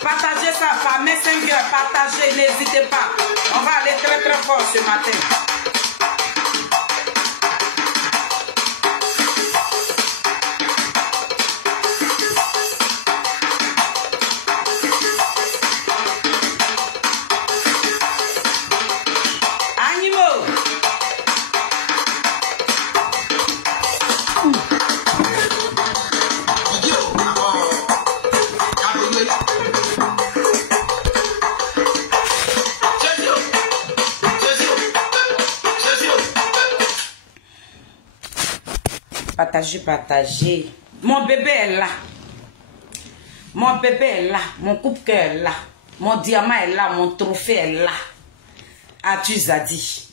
Partagez ça par Messenger, partagez, n'hésitez pas. On va aller très très fort ce matin. Animaux. partagez, partagez. Mon bébé est là. Mon bébé est là. Mon coupe-cœur est là. Mon diamant est là. Mon trophée est là. As-tu Zadi?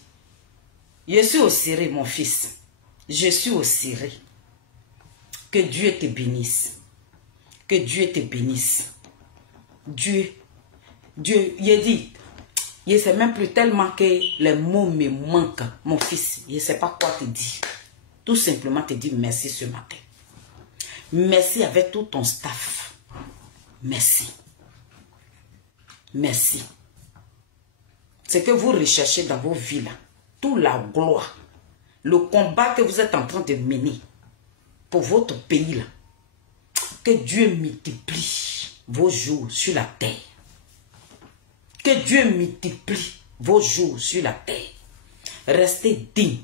Je suis au Syrie, mon fils. Je suis au Syrie. Que Dieu te bénisse. Que Dieu te bénisse. Dieu, il dit, je ne sais même plus tellement que les mots me manquent, mon fils. Je ne sais pas quoi te dire. Tout simplement te dire merci ce matin. Merci avec tout ton staff. Merci. Merci. Ce que vous recherchez dans vos vies là, toute la gloire, le combat que vous êtes en train de mener pour votre pays là, que Dieu multiplie vos jours sur la terre. Que Dieu multiplie vos jours sur la terre. Restez digne.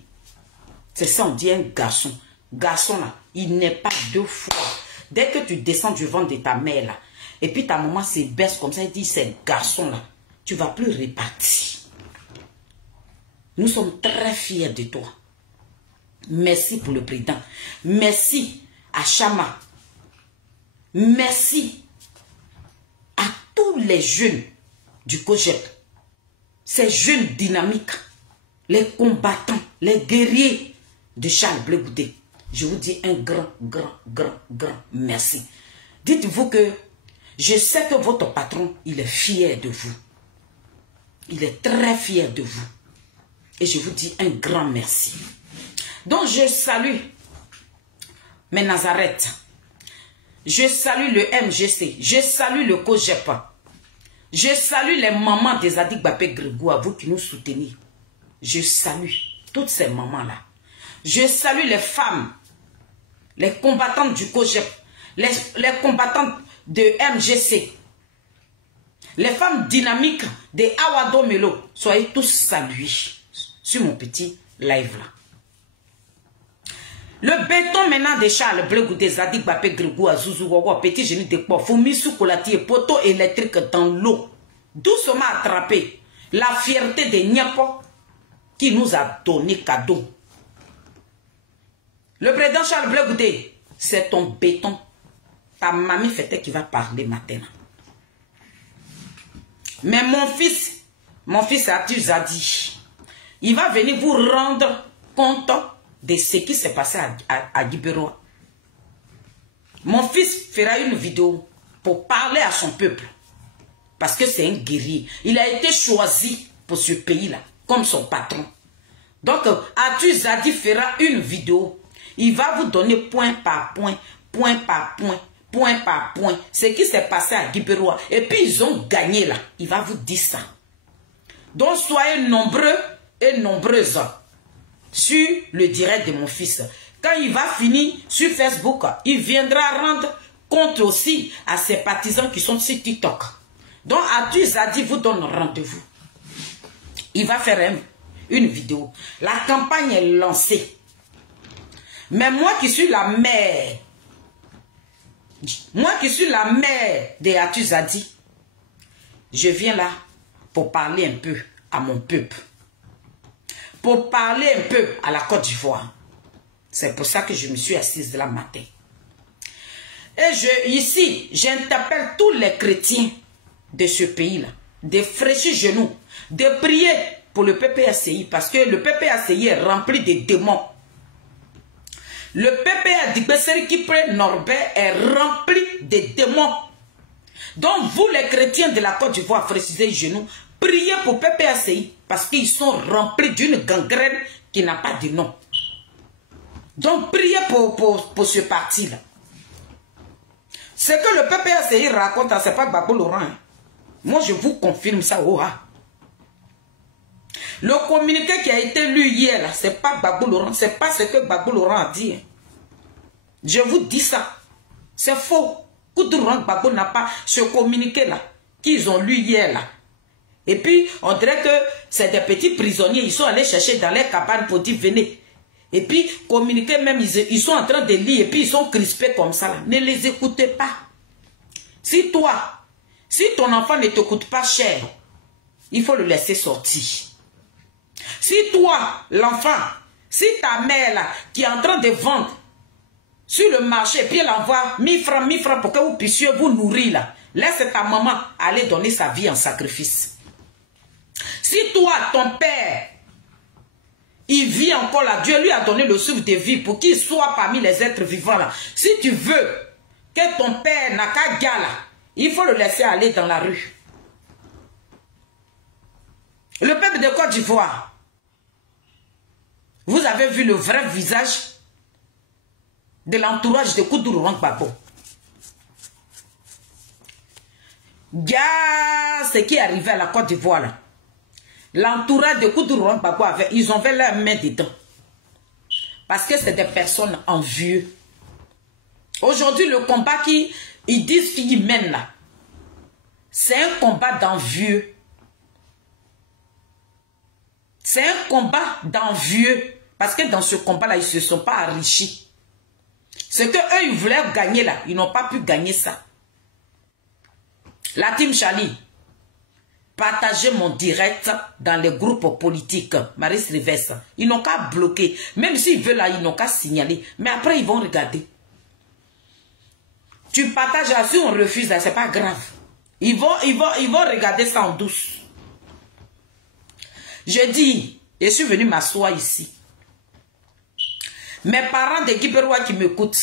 C'est ça, on dit un garçon. Garçon là, il n'est pas deux fois. Dès que tu descends du ventre de ta mère là, et puis ta maman se baisse comme ça, elle dit c'est garçon là, tu ne vas plus repartir. Nous sommes très fiers de toi. Merci pour le président. Merci à Chama. Merci à tous les jeunes du COJEP. Ces jeunes dynamiques, les combattants, les guerriers de Charles Blé Goudé. Je vous dis un grand merci. Dites-vous que je sais que votre patron, il est fier de vous. Il est très fier de vous. Et je vous dis un grand merci. Donc je salue mes Nazareth. Je salue le MGC. Je salue le COJEP. Je salue les mamans des Adik Bapé Grégou, à vous qui nous soutenez. Je salue toutes ces mamans-là. Je salue les femmes, les combattantes du COJEP, les combattantes de MGC, les femmes dynamiques de Awado Melo. Soyez tous salués sur mon petit live là. Le béton maintenant de Charles Blé Goudé, Zadik Bapé Grégou, Azouzou, Wawa, petit génie de port, Foumisou Kolati et poteau électrique dans l'eau. Doucement attrapé la fierté de Niapo qui nous a donné cadeau. Le président Charles Blé Goudé, c'est ton béton. Ta mamie fêtait qui va parler maintenant. Mais mon fils Atu Zadi, il va venir vous rendre compte de ce qui s'est passé à Guibéroa. Mon fils fera une vidéo pour parler à son peuple. Parce que c'est un guerrier. Il a été choisi pour ce pays-là, comme son patron. Donc, Atu Zadi fera une vidéo. Il va vous donner point par point, point par point, point par point, ce qui s'est passé à Guibéroa. Et puis, ils ont gagné là. Il va vous dire ça. Donc, soyez nombreux et nombreuses sur le direct de mon fils. Quand il va finir sur Facebook, il viendra rendre compte aussi à ses partisans qui sont sur TikTok. Donc, Atu Zadi vous donne rendez-vous. Il va faire une vidéo. La campagne est lancée. Mais moi qui suis la mère, de Atu Zadi, je viens là pour parler un peu à mon peuple. Pour parler un peu à la Côte d'Ivoire. C'est pour ça que je me suis assise là matin. Et ici, j'interpelle tous les chrétiens de ce pays-là, de fraîchir genoux, de prier pour le PPACI, parce que le PPACI est rempli de démons. Le PPA d'Ibesseri Kipré Norbert est rempli de démons. Donc vous les chrétiens de la Côte d'Ivoire, fraîchissez les genoux, priez pour PPACI, parce qu'ils sont remplis d'une gangrène qui n'a pas de nom. Donc priez pour ce parti-là. Ce que le PPACI raconte, ce n'est pas Gbagbo Laurent. Hein. Moi, je vous confirme ça. Le communiqué qui a été lu hier, ce n'est pas Gbagbo Laurent. Ce n'est pas ce que Gbagbo Laurent a dit. Hein. Je vous dis ça. C'est faux. Koudouran Gbagbo n'a pas ce communiqué-là qu'ils ont lu hier. Là. Et puis, on dirait que c'est des petits prisonniers. Ils sont allés chercher dans les cabanes pour dire venez. Et puis, communiquer même, ils sont en train de lire. Et puis, ils sont crispés comme ça. Là. Ne les écoutez pas. Si ton enfant ne t'écoute pas cher, il faut le laisser sortir. Si toi, l'enfant, si ta mère là, qui est en train de vendre sur le marché, puis elle envoie 1000 francs pour que vous puissiez vous nourrir là. Laisse ta maman aller donner sa vie en sacrifice. Si toi, ton père, il vit encore là, Dieu lui a donné le souffle de vie pour qu'il soit parmi les êtres vivants là. Si tu veux que ton père n'a qu'à gala, il faut le laisser aller dans la rue. Le peuple de Côte d'Ivoire, vous avez vu le vrai visage de l'entourage de Koudougou Gbagbo. Ce qui est arrivé à la Côte d'Ivoire là. L'entourage de Koudougou Gbagbo, ils ont fait leur main dedans. Parce que c'est des personnes envieuses. Aujourd'hui, le combat qu'ils disent qu'ils mènent là, c'est un combat d'envieux. C'est un combat d'envieux. Parce que dans ce combat-là, ils ne se sont pas enrichis. Ce qu'eux, ils voulaient gagner là, ils n'ont pas pu gagner ça. La team Chali, partagez mon direct dans les groupes politiques. Marie Rives, ils n'ont qu'à bloquer. Même s'ils veulent là, ils n'ont qu'à signaler. Mais après, ils vont regarder. Tu partages là, si on refuse là, c'est pas grave. Ils vont regarder ça en douce. Je dis, je suis venu m'asseoir ici. Mes parents de Guiberois qui m'écoutent.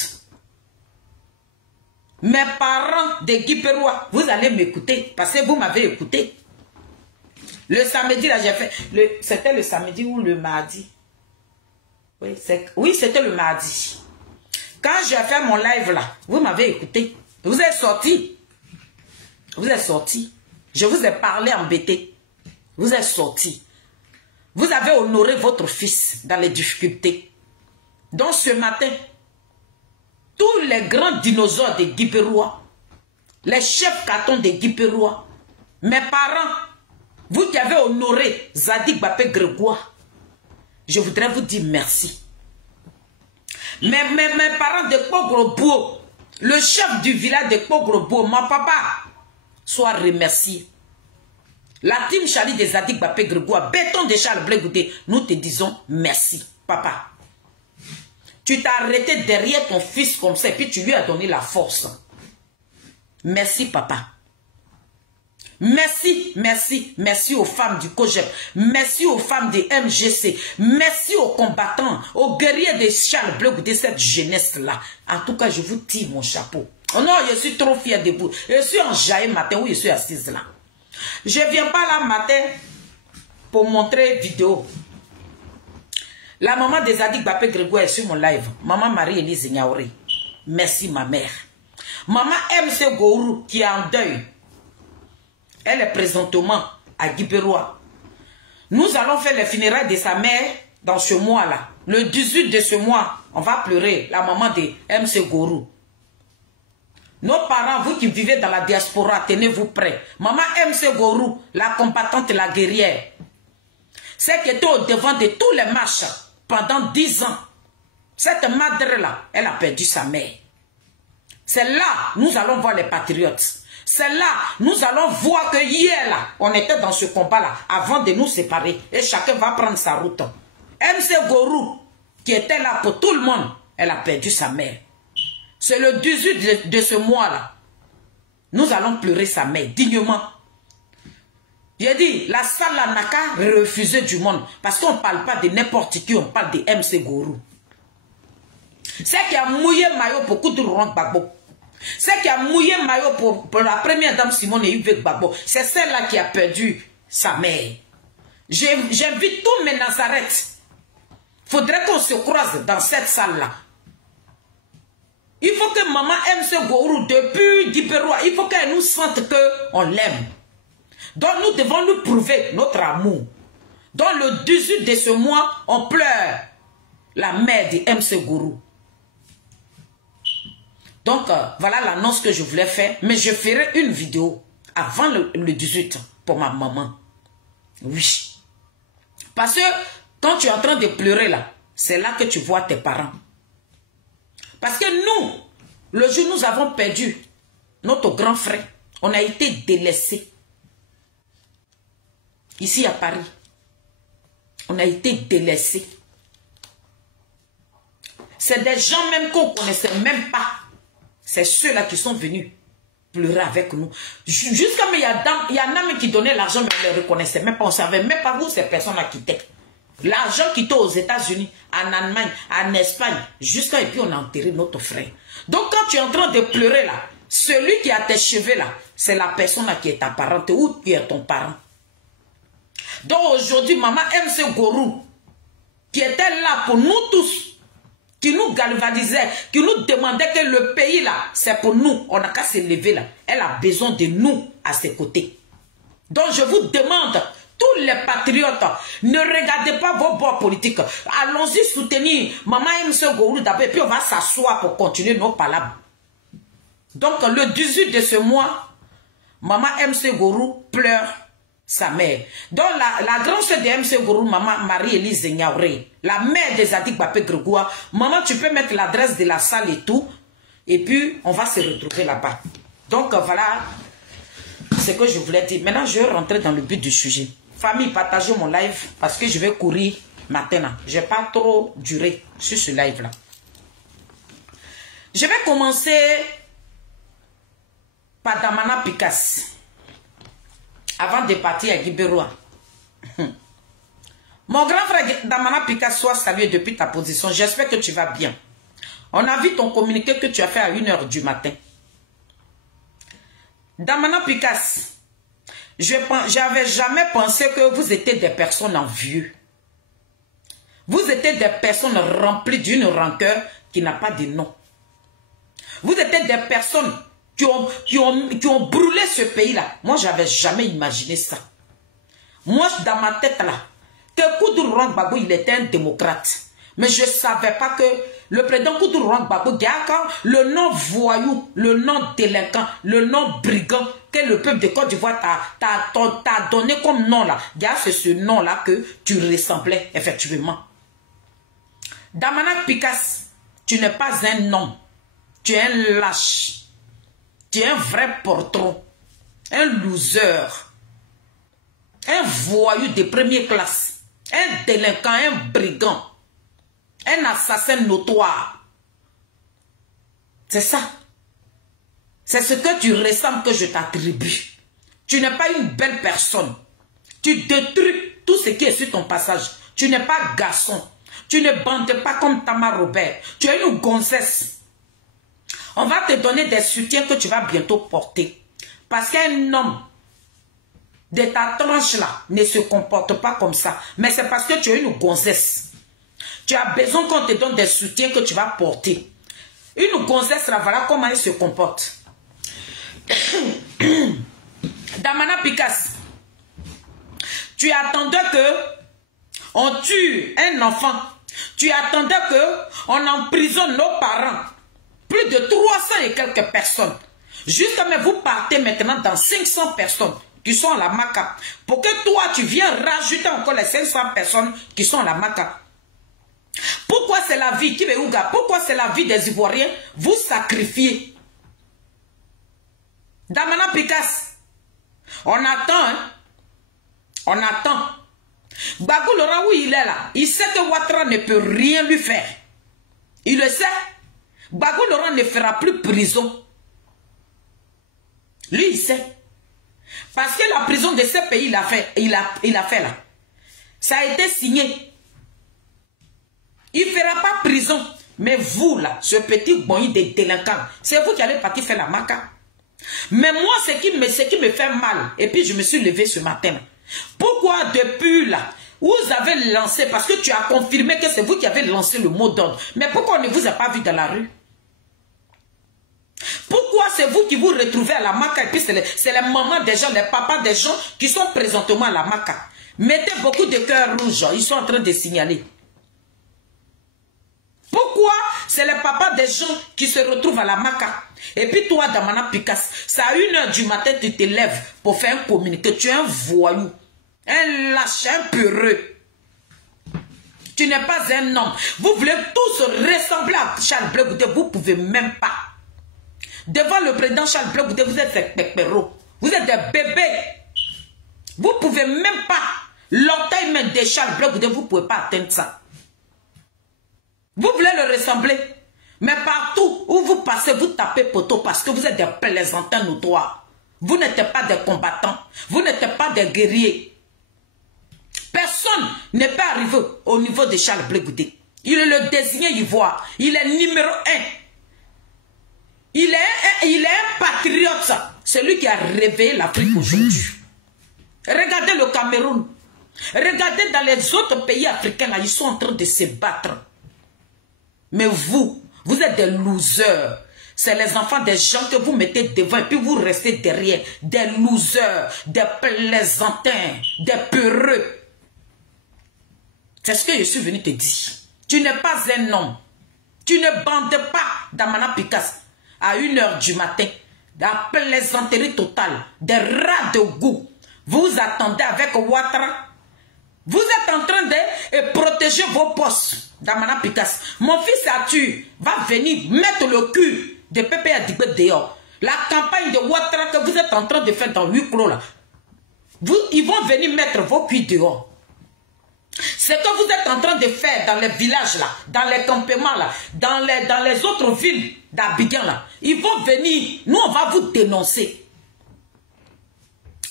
Mes parents de Guiberois, vous allez m'écouter parce que vous m'avez écouté. Le samedi, là, j'ai fait... C'était le samedi ou le mardi? Oui, c'était le mardi. Quand j'ai fait mon live là, vous m'avez écouté. Vous êtes sortis. Vous êtes sortis. Je vous ai parlé embêté. Vous êtes sortis. Vous avez honoré votre fils dans les difficultés. Donc ce matin, tous les grands dinosaures de Guiberois, les chefs cartons de Guiberois, mes parents, vous qui avez honoré Zadig Bapé Grégoire, je voudrais vous dire merci. Mes parents de Pogro-Bo, le chef du village de Pogro-Bo, mon papa, soit remercié. La team Chali de Zadig Bapé Grégoire, béton de Charles Blé Goudé, nous te disons merci, papa. Tu t'es arrêté derrière ton fils comme ça et puis tu lui as donné la force. Merci, papa. Merci, merci, merci aux femmes du COGEP. Merci aux femmes des MGC. Merci aux combattants, aux guerriers de Charles Blé Goudé, cette jeunesse-là. En tout cas, je vous tire mon chapeau. Oh non, je suis trop fière de vous. Je suis en jaillet matin où je suis assise là. Je ne viens pas là matin pour montrer vidéo. La maman de Zadig Bapé Grégoire est sur mon live. Maman Marie-Élise Niaouré. Merci ma mère. Maman MC Gourou qui est en deuil. Elle est présentement à Guiberois. Nous allons faire les funérailles de sa mère dans ce mois-là. Le 18 de ce mois, on va pleurer la maman de MC Gourou. Nos parents, vous qui vivez dans la diaspora, tenez-vous prêts. Maman MC Gourou, la combattante, la guerrière. C'est qui était au devant de tous les marches pendant 10 ans. Cette madre-là, elle a perdu sa mère. C'est là, nous allons voir les patriotes. C'est là, nous allons voir que hier, là, on était dans ce combat-là, avant de nous séparer. Et chacun va prendre sa route. MC Gourou, qui était là pour tout le monde, elle a perdu sa mère. C'est le 18 de ce mois-là. Nous allons pleurer sa mère dignement. J'ai dit, la salle n'a qu'à refuser du monde. Parce qu'on ne parle pas de n'importe qui, on parle de MC Gourou. C'est qui a mouillé maillot pour Koudougou Gbagbo. C'est qui a mouillé maillot pour la première dame Simone Yves Gbagbo. C'est celle-là qui a perdu sa mère. J'invite tous mes Nazareth. Il faudrait qu'on se croise dans cette salle-là. Il faut que maman MC Gourou, depuis Guiberois, il faut qu'elle nous sente qu'on l'aime. Donc nous devons nous prouver notre amour. Donc le 18 de ce mois, on pleure la mère de MC Gourou. Donc voilà l'annonce que je voulais faire. Mais je ferai une vidéo avant le 18 pour ma maman. Oui. Parce que quand tu es en train de pleurer là, c'est là que tu vois tes parents. Parce que nous, le jour où nous avons perdu notre grand frère, on a été délaissés. Ici à Paris, on a été délaissés. C'est des gens même qu'on ne connaissait même pas. C'est ceux-là qui sont venus pleurer avec nous. Jusqu'à mais il y en a même qui donnaient l'argent, mais on ne les reconnaissait même pas. On ne savait même pas où ces personnes-là quittaient. L'argent quittait aux États-Unis, en Allemagne, en Espagne, jusqu'à et puis on a enterré notre frère. Donc quand tu es en train de pleurer là, celui qui a tes cheveux là, c'est la personne là qui est ta parente ou qui est ton parent. Donc aujourd'hui, maman MC Gorou, qui était là pour nous tous, qui nous galvanisait, qui nous demandait que le pays là, c'est pour nous, on n'a qu'à se lever là. Elle a besoin de nous à ses côtés. Donc je vous demande, tous les patriotes, ne regardez pas vos bords politiques. Allons-y soutenir maman MC Gorou d'abord, et puis on va s'asseoir pour continuer nos palabres. Donc le 18 de ce mois, maman MC Gorou pleure sa mère. Donc la grande sœur de MC Gorou, maman Marie-Élise Niaouré, la mère des Adik Bapé Grégoire, maman tu peux mettre l'adresse de la salle et tout, et puis on va se retrouver là-bas. Donc voilà ce que je voulais dire. Maintenant je vais rentrer dans le but du sujet. Famille, partagez mon live parce que je vais courir maintenant. Je ne vais pas trop durer sur ce live-là. Je vais commencer par Damana Picasse. Avant de partir à Guibéroa. Mon grand frère Damana Picasse, sois salué depuis ta position. J'espère que tu vas bien. On a vu ton communiqué que tu as fait à 1 h du matin. Damana Picasse, j'avais jamais pensé que vous étiez des personnes envieuses. Vous étiez des personnes remplies d'une rancœur qui n'a pas de nom. Vous étiez des personnes qui ont brûlé ce pays-là. Moi, j'avais jamais imaginé ça. Moi, dans ma tête là, que Koudou Rwang Gbagbo, il était un démocrate. Mais je ne savais pas que le président Koudou Rwang Gbagbo, le nom voyou, le nom délinquant, le nom brigand que le peuple de Côte d'Ivoire t'a donné comme nom là. C'est ce nom-là que tu ressemblais effectivement. Damana Picasse, tu n'es pas un homme. Tu es un lâche. Tu es un vrai portron. Un loser. Un voyou de première classe. Un délinquant, un brigand. Un assassin notoire. C'est ça. C'est ce que tu ressembles que je t'attribue. Tu n'es pas une belle personne. Tu détruis tout ce qui est sur ton passage. Tu n'es pas garçon. Tu ne bandes pas comme Tamar Robert. Tu es une gonzesse. On va te donner des soutiens que tu vas bientôt porter. Parce qu'un homme de ta tranche là ne se comporte pas comme ça. Mais c'est parce que tu es une gonzesse. Tu as besoin qu'on te donne des soutiens que tu vas porter. Une gonzesse là, voilà comment elle se comporte. Damana Picasse, tu attendais que on tue un enfant. Tu attendais que on emprisonne nos parents. Plus de 300 et quelques personnes. Jusqu'à mais vous partez maintenant dans 500 personnes qui sont à la Maca. Pour que toi, tu viens rajouter encore les 500 personnes qui sont à la Maca. Pourquoi c'est la vie, Kibéouga? Pourquoi c'est la vie des Ivoiriens? Vous sacrifiez. Damana Picasse, on attend, hein? On attend. Bagou Laurent, où il est là, il sait que Ouattara ne peut rien lui faire. Il le sait. Bagou Laurent ne fera plus prison. Lui, il sait. Parce que la prison de ce pays, il a fait là. Ça a été signé. Il ne fera pas prison. Mais vous, là, ce petit bonny de délinquant, c'est vous qui allez partir faire la Maca. Mais moi, ce qui me fait mal, et puis je me suis levé ce matin. Pourquoi depuis là, vous avez lancé, parce que tu as confirmé que c'est vous qui avez lancé le mot d'ordre. Mais pourquoi on ne vous a pas vu dans la rue? Pourquoi c'est vous qui vous retrouvez à la Maca? Et puis c'est les mamans des gens, les papas des gens qui sont présentement à la Maca. Mettez beaucoup de cœurs rouges, ils sont en train de signaler. Pourquoi c'est les papas des gens qui se retrouvent à la Maca? Et puis toi, Damana Picasse, c'est à 1 h du matin, tu te lèves pour faire un communiqué. Tu es un voyou, un lâche, un peureux. Tu n'es pas un homme. Vous voulez tous ressembler à Charles Blé Goudé, vous ne pouvez même pas. Devant le président Charles Blé Goudé, vous êtes des pépéros. Vous êtes des bébés. Vous ne pouvez même pas. L'orteil même de Charles Blé Goudé, vous ne pouvez pas atteindre ça. Vous voulez le ressembler. Mais partout où vous passez, vous tapez poteau parce que vous êtes des plaisantins notoires. Vous n'êtes pas des combattants. Vous n'êtes pas des guerriers. Personne n'est pas arrivé au niveau de Charles Blé Goudé. Il est le désigné ivoire. Il est numéro 1. Il est un patriote. C'est lui qui a réveillé l'Afrique aujourd'hui. Regardez le Cameroun. Regardez dans les autres pays africains, là, ils sont en train de se battre. Mais vous êtes des losers. C'est les enfants des gens que vous mettez devant et puis vous restez derrière. Des losers, des plaisantins, des peureux. C'est ce que je suis venu te dire. Tu n'es pas un homme. Tu ne bandes pas d'Amana Picasso à 1 h du matin. La plaisanterie totale, des rats de goût. Vous attendez avec Ouattara. Vous êtes en train de protéger vos postes d'Amana Picasso. Mon fils Arthur va venir mettre le cul de Pépé Adigbe dehors. La campagne de Ouattara que vous êtes en train de faire dans 8 clos là. Ils vont venir mettre vos culs dehors. Ce que vous êtes en train de faire dans les villages là, dans les campements là, dans les autres villes d'Abidjan là, ils vont venir, nous on va vous dénoncer.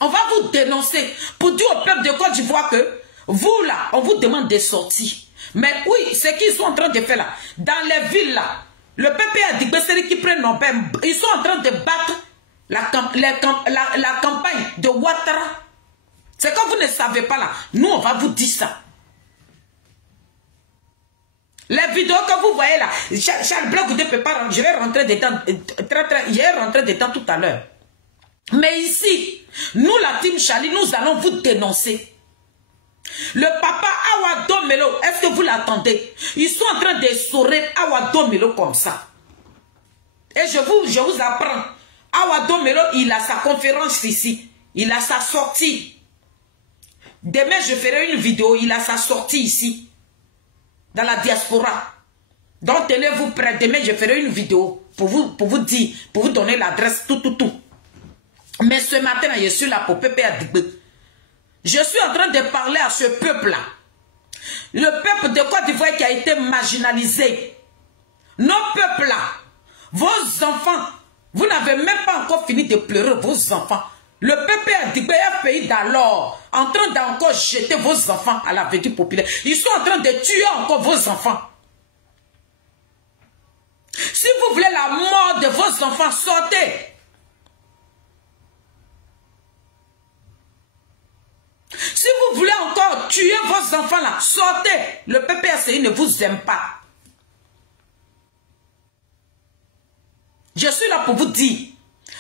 On va vous dénoncer pour dire au peuple de Côte d'Ivoire que vous là, on vous demande de sortir. Mais oui, ce qu'ils sont en train de faire là, dans les villes là, le peuple a dit que c'est qui prennent nos peines, ils sont en train de battre la campagne de Ouattara. C'est que vous ne savez pas là, nous on va vous dire ça. Les vidéos que vous voyez là, Charles Blé Goudé peut pas rentrer, je vais rentrer dedans, je vais rentrer dedans tout à l'heure. Mais ici, nous la team Charlie, nous allons vous dénoncer. Le papa Awado Melo, est-ce que vous l'attendez? Ils sont en train de saurer Awado Melo comme ça. Et je vous apprends, Awado Melo, il a sa conférence ici, il a sa sortie. Demain, je ferai une vidéo, il a sa sortie ici. Dans la diaspora. Donc tenez-vous prêts. Demain je ferai une vidéo pour vous dire, pour vous donner l'adresse, tout. Mais ce matin je suis là pour Pépé Adigbe. Je suis en train de parler à ce peuple-là. Le peuple de Côte d'Ivoire qui a été marginalisé. Nos peuples-là, vos enfants, vous n'avez même pas encore fini de pleurer vos enfants. Le peuple Adigbe est un pays d'alors, en train d'encore jeter vos enfants à la vedue populaire. Ils sont en train de tuer encore vos enfants. Si vous voulez la mort de vos enfants, sortez. Si vous voulez encore tuer vos enfants là, sortez. Le PPACI ne vous aime pas. Je suis là pour vous dire,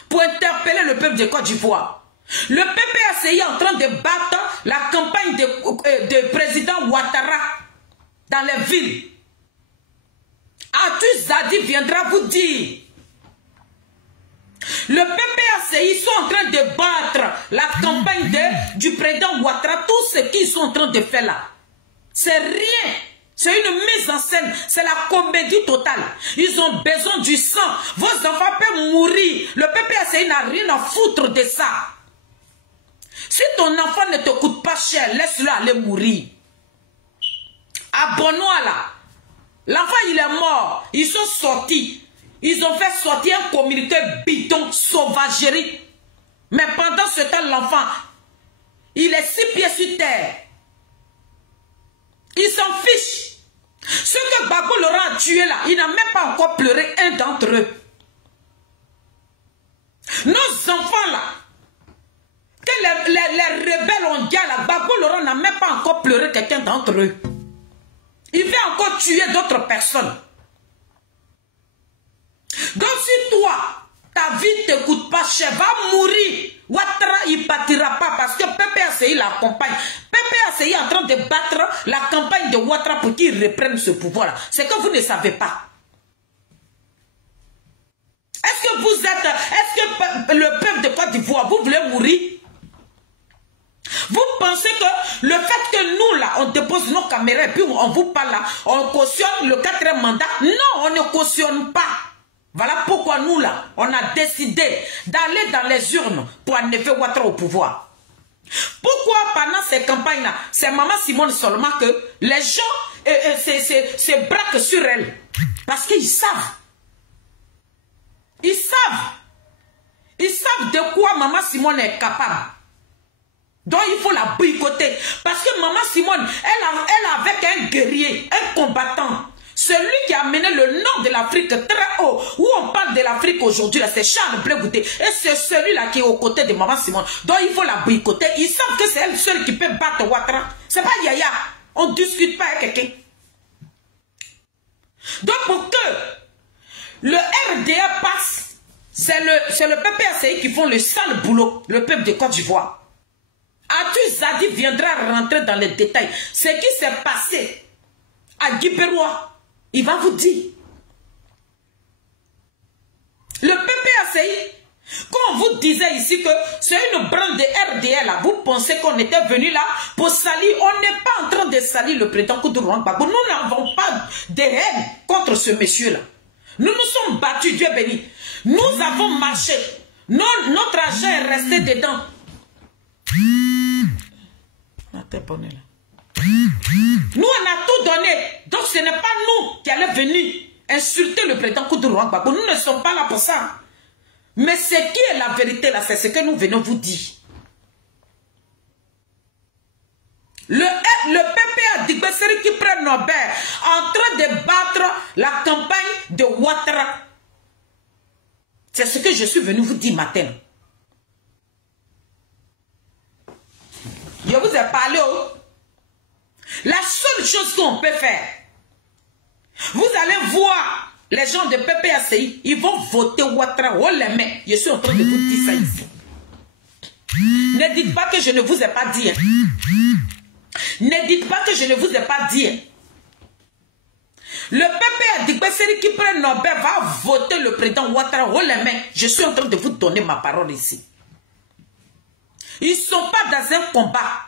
pour interpeller le peuple de Côte d'Ivoire. Le PPACI est en train de battre la campagne de président Ouattara dans les villes. Arthur Zadi viendra vous dire. Le PPACI sont en train de battre la campagne du président Ouattara. Tout ce qu'ils sont en train de faire là, c'est rien. C'est une mise en scène. C'est la comédie totale. Ils ont besoin du sang. Vos enfants peuvent mourir. Le PPACI n'a rien à foutre de ça. Si ton enfant ne te coûte pas cher, laisse-le aller mourir. Abonne-toi là. L'enfant il est mort. Ils sont sortis. Ils ont fait sortir un communiqué bidon, sauvagerie. Mais pendant ce temps, l'enfant, il est 6 pieds sur terre. Il s'en fiche. Ceux que Gbagbo Laurent a tué là, il n'a même pas encore pleuré un d'entre eux. Nos enfants là, que les rebelles ont dit là, Gbagbo Laurent n'a même pas encore pleuré quelqu'un d'entre eux. Il va encore tuer d'autres personnes. Donc si toi, ta vie ne te coûte pas cher, va mourir. Ouattara, il ne partira pas parce que PPACI l'accompagne. PPACI est en train de battre la campagne de Ouattara pour qu'il reprenne ce pouvoir-là. C'est que vous ne savez pas. Est-ce que le peuple de Côte d'Ivoire, vous voulez mourir? Vous pensez que le fait que nous là, on dépose nos caméras et puis on vous parle là, on cautionne le 4e mandat? Non, on ne cautionne pas. Voilà pourquoi nous là, on a décidé d'aller dans les urnes pour enlever Ouattara au pouvoir. Pourquoi pendant ces campagnes-là, c'est Maman Simone seulement que les gens se braquent sur elle? Parce qu'ils savent. Ils savent. Ils savent de quoi Maman Simone est capable. Donc il faut la boycotter. Parce que Maman Simone, elle avec un guerrier, un combattant. Celui qui a mené le nord de l'Afrique très haut. Où on parle de l'Afrique aujourd'hui, c'est Charles Blé Goûté. Et c'est celui-là qui est aux côtés de Maman Simone. Donc il faut la boycotter. Ils savent que c'est elle seule qui peut battre Ouattara. C'est pas Yaya. On ne discute pas avec quelqu'un. Donc pour que le RDA passe, c'est le PPACI qui font le sale boulot, le peuple de Côte d'Ivoire. Atou Zadi viendra rentrer dans les détails. Ce qui s'est passé à Guibérois, il va vous dire. Le PPACI, quand on vous disait ici que c'est une branche de RDA là, vous pensez qu'on était venu là pour salir. On n'est pas en train de salir le président Koudou Gbagbo. Nous n'avons pas de haine contre ce monsieur-là. Nous nous sommes battus, Dieu béni. Nous avons marché. Notre argent est resté dedans. Nous, on a tout donné. Donc, ce n'est pas nous qui allons venir insulter le président Koudou Gbagbo. Nous ne sommes pas là pour ça. Mais ce qui est la vérité, là, c'est ce que nous venons vous dire. Le PPA Digbesseri qui prend Nobel en train de battre la campagne de Ouattara. C'est ce que je suis venu vous dire matin. Je vous ai parlé. La seule chose qu'on peut faire, vous allez voir les gens de PPACI, ils vont voter Ouattara haut les mains. Je suis en train de vous dire ça ici. Ne dites pas que je ne vous ai pas dit. Ne dites pas que je ne vous ai pas dit. Le PPA Digbesseri qui prend Nobel va voter le président Ouattara haut les mains. Je suis en train de vous donner ma parole ici. Ils ne sont pas dans un combat.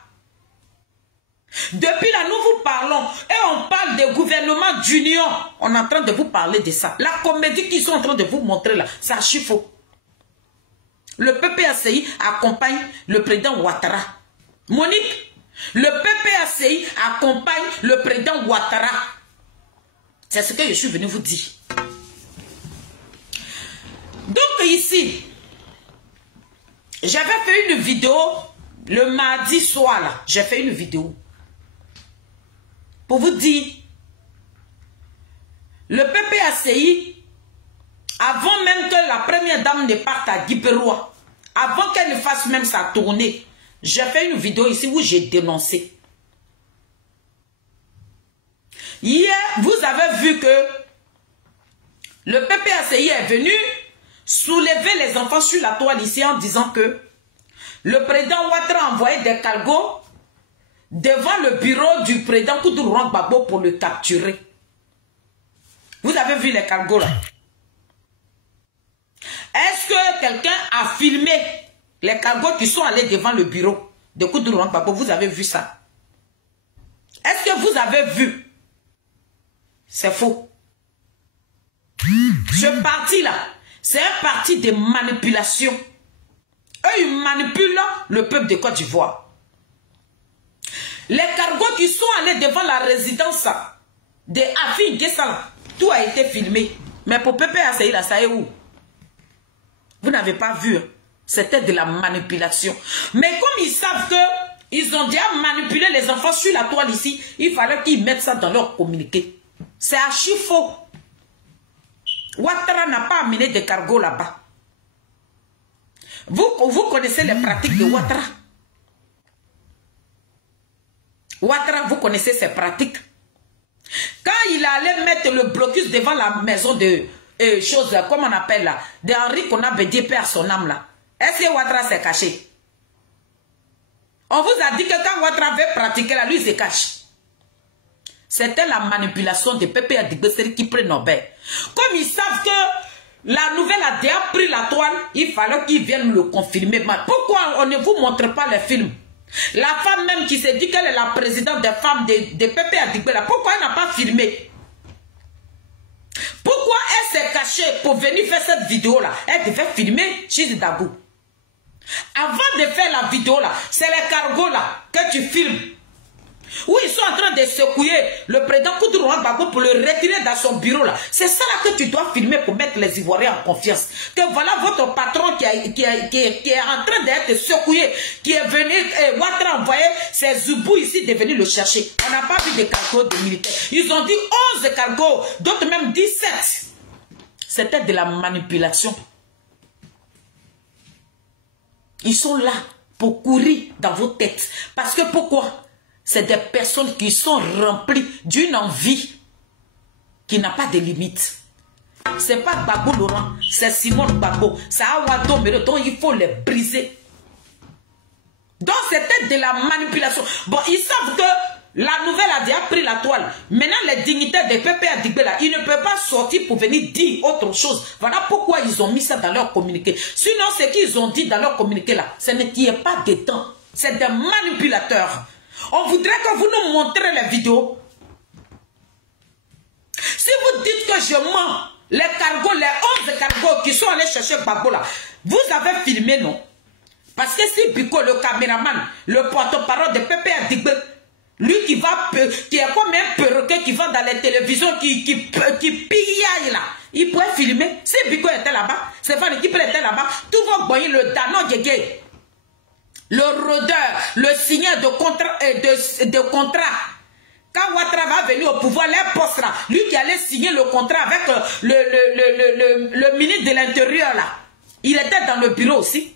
Depuis là, nous vous parlons et on parle de gouvernement d'union. On est en train de vous parler de ça. La comédie qu'ils sont en train de vous montrer là, c'est archi faux. Le PPACI accompagne le président Ouattara. Monique, le PPACI accompagne le président Ouattara. C'est ce que je suis venu vous dire. Donc ici, j'avais fait une vidéo le mardi soir là. J'ai fait une vidéo pour vous dire, le PPACI, avant même que la première dame ne parte à Guibérois, avant qu'elle ne fasse même sa tournée, j'ai fait une vidéo ici où j'ai dénoncé. Hier, vous avez vu que le PPACI est venu soulever les enfants sur la toile ici en disant que le président Ouattara a envoyé des cargos devant le bureau du président Koudou Gbagbo pour le capturer. Vous avez vu les cargos là? Est-ce que quelqu'un a filmé les cargos qui sont allés devant le bureau de Koudou Gbagbo? Vous avez vu ça? Est-ce que vous avez vu? C'est faux. Ce parti-là, c'est un parti de manipulation. Eux, ils manipulent le peuple de Côte d'Ivoire. Les cargos qui sont allés devant la résidence de Afi Guessala, tout a été filmé. Mais pour PPACI, là, ça est où? Vous n'avez pas vu. C'était de la manipulation. Mais comme ils savent qu'ils ont déjà manipulé les enfants sur la toile ici, il fallait qu'ils mettent ça dans leur communiqué. C'est archi faux. Ouattara n'a pas amené de cargo là-bas. Vous connaissez les pratiques de Ouattara. Ouattara, vous connaissez ses pratiques. Quand il allait mettre le blocus devant la maison de choses, comme on appelle là, d'Henri Konan Bédié, père son âme là, est-ce que Ouattara s'est caché? On vous a dit que quand Ouattara veut pratiquer là, lui il se cache. C'était la manipulation de PPA Digbesseri qui prend Nobel. Comme ils savent que la nouvelle a déjà pris la toile, il fallait qu'ils viennent le confirmer. Pourquoi on ne vous montre pas les films? La femme même qui s'est dit qu'elle est la présidente des femmes de PPA Digbesseri, pourquoi elle n'a pas filmé? Pourquoi elle s'est cachée pour venir faire cette vidéo-là? Elle devait filmer Chiz Dabou. Avant de faire la vidéo là, c'est les cargos là que tu filmes. Où ils sont en train de secouer le président Kourouan Gbagbo pour le retirer dans son bureau là. C'est ça là que tu dois filmer pour mettre les Ivoiriens en confiance. Que voilà votre patron qui est en train d'être secoué, qui est venu, Ouattara envoyé ses zoubous ici de venir le chercher. On n'a pas vu de cargos de militaires. Ils ont dit 11 cargos, d'autres même 17. C'était de la manipulation. Ils sont là pour courir dans vos têtes. Parce que pourquoi? C'est des personnes qui sont remplies d'une envie qui n'a pas de limite. Ce n'est pas Gbagbo Laurent, c'est Simon Gbagbo. C'est Awa Domelo, donc il faut les briser. Donc c'était de la manipulation. Bon, ils savent que la nouvelle a déjà pris la toile. Maintenant, les dignitaires des PPA Digbela, ils ne peuvent pas sortir pour venir dire autre chose. Voilà pourquoi ils ont mis ça dans leur communiqué. Sinon, ce qu'ils ont dit dans leur communiqué là, ce n'est pas des temps. C'est des manipulateurs. On voudrait que vous nous montrez les vidéos. Si vous dites que je mens, les cargos, les 11 cargos qui sont allés chercher Gbagbo là, vous avez filmé, non? Parce que si Biko, le caméraman, le porte-parole de PPA Digbela, lui qui est comme un perroquet qui va dans les télévisions, qui pillaille là, il pourrait filmer. Si Biko était là-bas, Stéphane Kipel était là-bas, tout va boyer le Dano Gégé. Le rôdeur, le signeur de contrat. Quand Ouattara va venir au pouvoir, les postes là, lui qui allait signer le contrat avec le ministre de l'Intérieur là, il était dans le bureau aussi.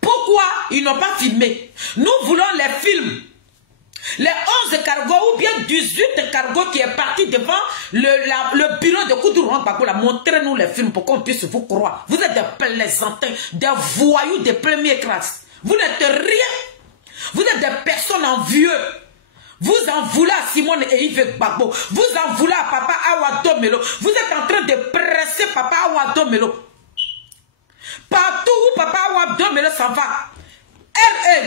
Pourquoi ils n'ont pas filmé? Nous voulons les films. Les 11 cargos ou bien 18 cargos qui est parti devant le bureau de Kourouan Gbagbo, montrez-nous les films pour qu'on puisse vous croire. Vous êtes des plaisantins, des voyous de première classe. Vous n'êtes rien. Vous êtes des personnes envieuses. Vous en voulez à Simone et Yves Gbagbo. Vous en voulez à Papa Awa Domelo. Vous êtes en train de presser Papa Awa Domelo. Partout où Papa Awa Domelo s'en va,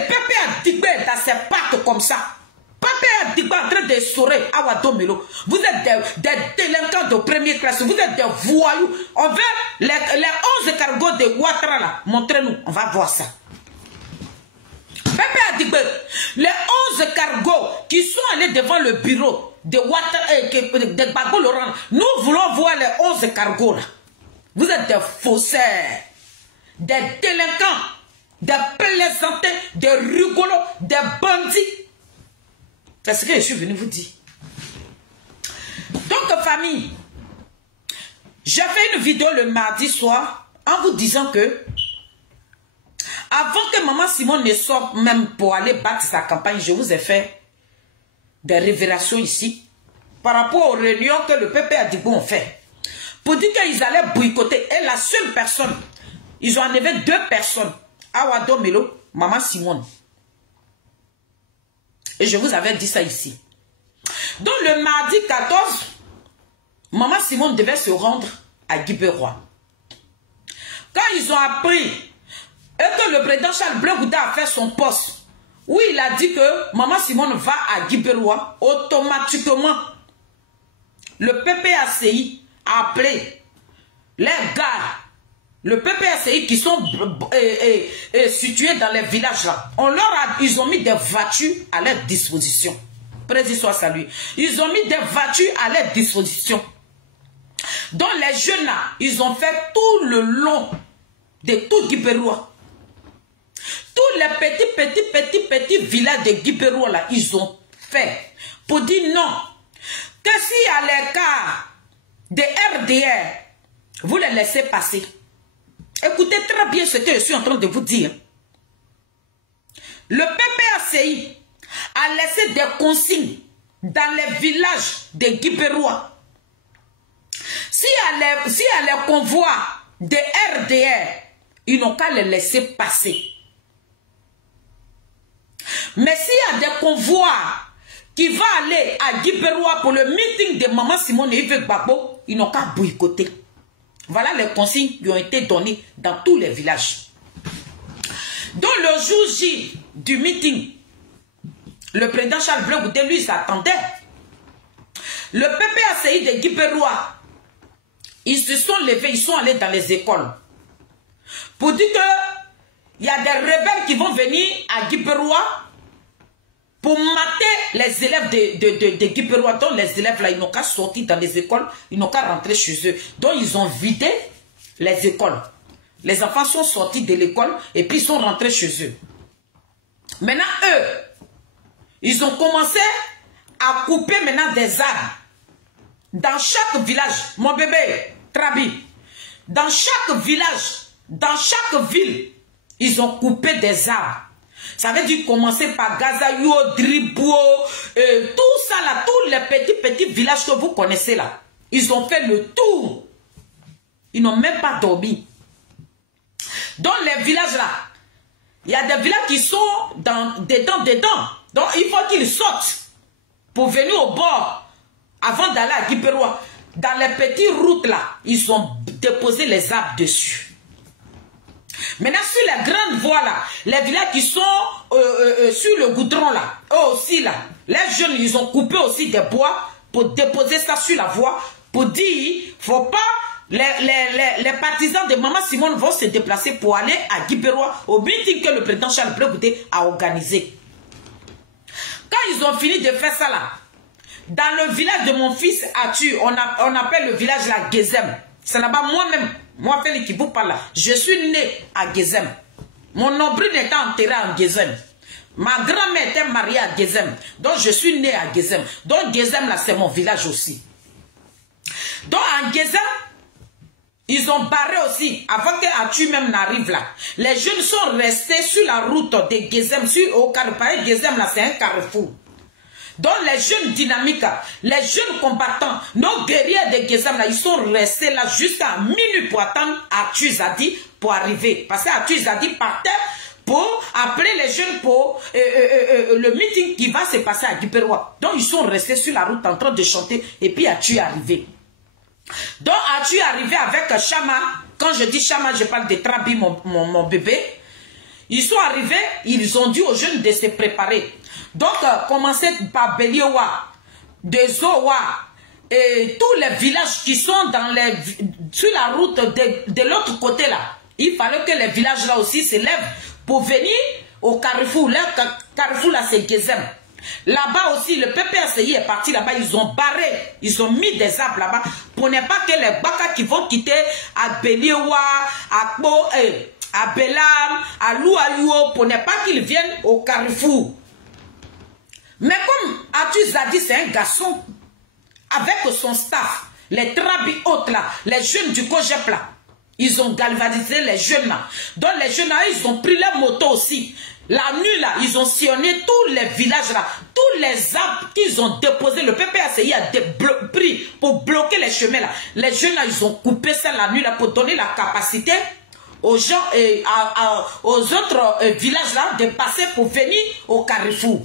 Pépé a dit dans ses pattes comme ça. Papa a dit en train de sourire Awa Domelo. Vous êtes des délinquants de première classe. Vous êtes des voyous. On veut les 11 cargos de Ouattara là. Montrez-nous. On va voir ça. Papa a dit les 11 cargos qui sont allés devant le bureau de Ouattara de Gbagbo Laurent. Nous voulons voir les 11 cargos là. Vous êtes des faussaires, des délinquants, des plaisantins, des rigolos, des bandits. C'est ce que je suis venu vous dire. Donc, famille, j'ai fait une vidéo le mardi soir en vous disant que avant que Maman Simone ne sorte même pour aller battre sa campagne, je vous ai fait des révélations ici par rapport aux réunions que le PPA Digbo ont fait. Pour dire qu'ils allaient boycotter. Et la seule personne, ils ont enlevé 2 personnes. Awa Domelo, Maman Simone. Et je vous avais dit ça ici. Donc le mardi 14, Maman Simone devait se rendre à Guibérois. Quand ils ont appris et que le président Charles Blé Gouda a fait son poste, où il a dit que Maman Simone va à Guibérois, automatiquement, le PPACI a appelé les gars, le PPACI qui sont situés dans les villages là, ils ont mis des voitures à leur disposition. Président soit salué. Ils ont mis des voitures à leur disposition. Donc les jeunes là, ils ont fait tout le long de tout Guibérois. Tous les petits villages de Guibérois là, ils ont fait pour dire non. Que s'il y a les cas de RDR, vous les laissez passer. Écoutez très bien ce que je suis en train de vous dire. Le PPACI a laissé des consignes dans les villages de Guibérois. S'il y a les convois de RDR, ils n'ont qu'à les laisser passer. Mais s'il y a des convois qui vont aller à Guibérois pour le meeting de Maman Simone et Yves Gbagbo, ils n'ont qu'à boycotter. Voilà les consignes qui ont été données dans tous les villages. Donc le jour J du meeting, le président Charles Blé Gouda, lui, s'attendait. Le PPACI de Guibérois, ils se sont levés, ils sont allés dans les écoles. Pour dire que il y a des rebelles qui vont venir à Guiberois pour mater les élèves de Guiberois. Donc les élèves là, ils n'ont qu'à sortir dans les écoles, ils n'ont qu'à rentrer chez eux. Donc ils ont vidé les écoles. Les enfants sont sortis de l'école et puis ils sont rentrés chez eux. Maintenant, eux, ils ont commencé à couper maintenant des arbres. Dans chaque village, mon bébé, Trabi, dans chaque village, dans chaque ville, ils ont coupé des arbres. Ça veut dire commencer par Gazayo, Dribou, tout ça là, tous les petits villages que vous connaissez là. Ils ont fait le tour. Ils n'ont même pas dormi. Dans les villages là, il y a des villages qui sont dedans. Donc il faut qu'ils sortent pour venir au bord avant d'aller à Guiberois. Dans les petites routes là, ils ont déposé les arbres dessus. Maintenant, sur les grandes voies là, les villages qui sont sur le goudron là, eux aussi là, les jeunes, ils ont coupé aussi des bois pour déposer ça sur la voie, pour dire, faut pas, les partisans de Maman Simone vont se déplacer pour aller à Guiberois, au meeting que le président Charles Blé Goudé a organisé. Quand ils ont fini de faire ça là, dans le village de mon fils Atu, on appelle le village là Gezem. C'est là-bas moi-même, moi Félix qui vous parle là, je suis né à Gezem. Mon nombril était enterré en Gezem. Ma grand-mère était mariée à Gezem. Donc je suis né à Gezem. Donc Gezem là c'est mon village aussi. Donc en Gezem, ils ont barré aussi, avant que Atu même n'arrive là. Les jeunes sont restés sur la route de Gezem, au carrefour. Gezem là c'est un carrefour. Donc les jeunes dynamiques, les jeunes combattants, nos guerriers de Gezem là, ils sont restés là jusqu'à minuit pour attendre Atu Zadi pour arriver. Parce que Atu Zadi partait pour appeler les jeunes pour le meeting qui va se passer à Guiberois. Donc ils sont restés sur la route en train de chanter et puis Atu est arrivé. Donc Atu est arrivé avec Chama. Quand je dis Chama, je parle de Trabi, mon bébé. Ils sont arrivés, ils ont dit aux jeunes de se préparer. Donc, commencez par Beliowa, Dezowa, et tous les villages qui sont sur la route de l'autre côté là. Il fallait que les villages là aussi s'élèvent pour venir au carrefour. Le carrefour là, c'est Gezem. Là-bas aussi, le PPRCI est parti là-bas. Ils ont barré, ils ont mis des arbres là-bas pour ne pas que les Baka qui vont quitter à Beliowa, à Kbo, à Belam, à Louayou, pour ne pas qu'ils viennent au carrefour. Mais comme Atu Zadi, c'est un garçon, avec son staff, les Trabi hautes là, les jeunes du Kojep là, ils ont galvanisé les jeunes là. Donc les jeunes là, ils ont pris leur moto aussi. La nuit là, ils ont sillonné tous les villages là, tous les arbres qu'ils ont déposés. Le PPACI a pris pour bloquer les chemins là. Les jeunes là, ils ont coupé ça la nuit là pour donner la capacité aux gens et aux autres villages là de passer pour venir au carrefour.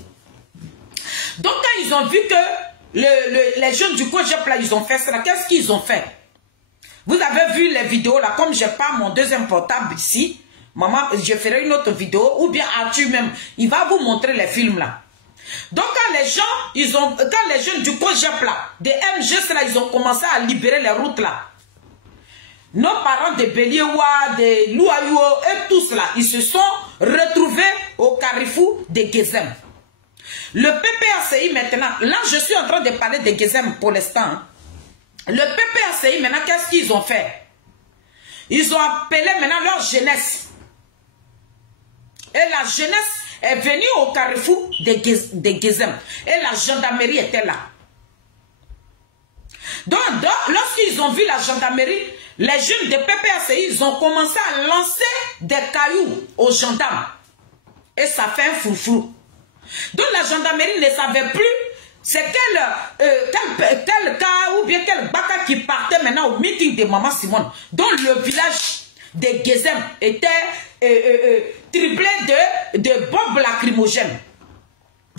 Donc quand ils ont vu que les jeunes du Kojep là, ils ont fait ça, qu'est-ce qu'ils ont fait? Vous avez vu les vidéos là, comme je n'ai pas mon deuxième portable ici, maman, je ferai une autre vidéo, ou bien Atu même, il va vous montrer les films là. Donc quand les gens, quand les jeunes du Kojep là, des MGS là, ils ont commencé à libérer les routes là. Nos parents de Beliewa, de Louayou et tous là, ils se sont retrouvés au carrefour de Gezem. Le PPACI maintenant, là je suis en train de parler de Gezem pour l'instant. Hein. Le PPACI maintenant, qu'est-ce qu'ils ont fait? Ils ont appelé maintenant leur jeunesse. Et la jeunesse est venue au carrefour de Gezem. Et la gendarmerie était là. Donc lorsqu'ils ont vu la gendarmerie, les jeunes de PPACI, ils ont commencé à lancer des cailloux aux gendarmes. Et ça fait un foufou. Donc la gendarmerie ne savait plus c'est quel cas ou bien quel baka qui partait maintenant au meeting de Maman Simone. Donc le village de Gezem était triplé de bombes lacrymogènes.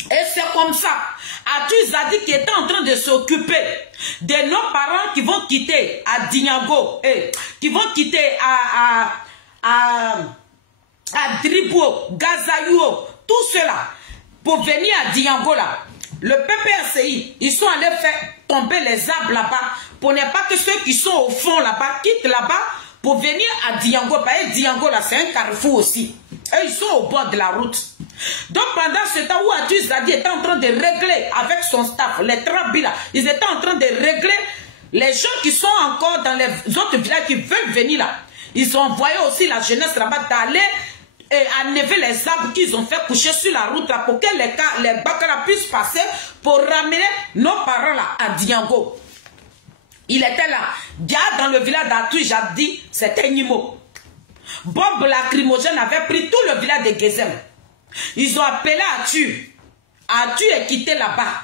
Et c'est comme ça, Atu Zadi qui était en train de s'occuper de nos parents qui vont quitter à Dinyago, qui vont quitter à Dribo, Gazayo, tout cela, pour venir à Dinyago là. Le PPRCI, ils sont allés faire tomber les arbres là-bas pour ne pas que ceux qui sont au fond là-bas quittent là-bas pour venir à Dinyago. Parce que Dinyago là, c'est un carrefour aussi. Et ils sont au bord de la route. Donc pendant ce temps où Atu Zadi était en train de régler avec son staff, les Trabila, ils étaient en train de régler les gens qui sont encore dans les autres villages qui veulent venir là. Ils ont envoyé aussi la jeunesse là-bas d'aller enlever les arbres qu'ils ont fait coucher sur la route là pour que les Bakara puissent passer pour ramener nos parents là à Diango. Il était là. Dia dans le village d'Atu Zadi, c'était Nimo. Bombe lacrymogène avait pris tout le village de Gezem. Ils ont appelé Atu. Atu est quitté là-bas.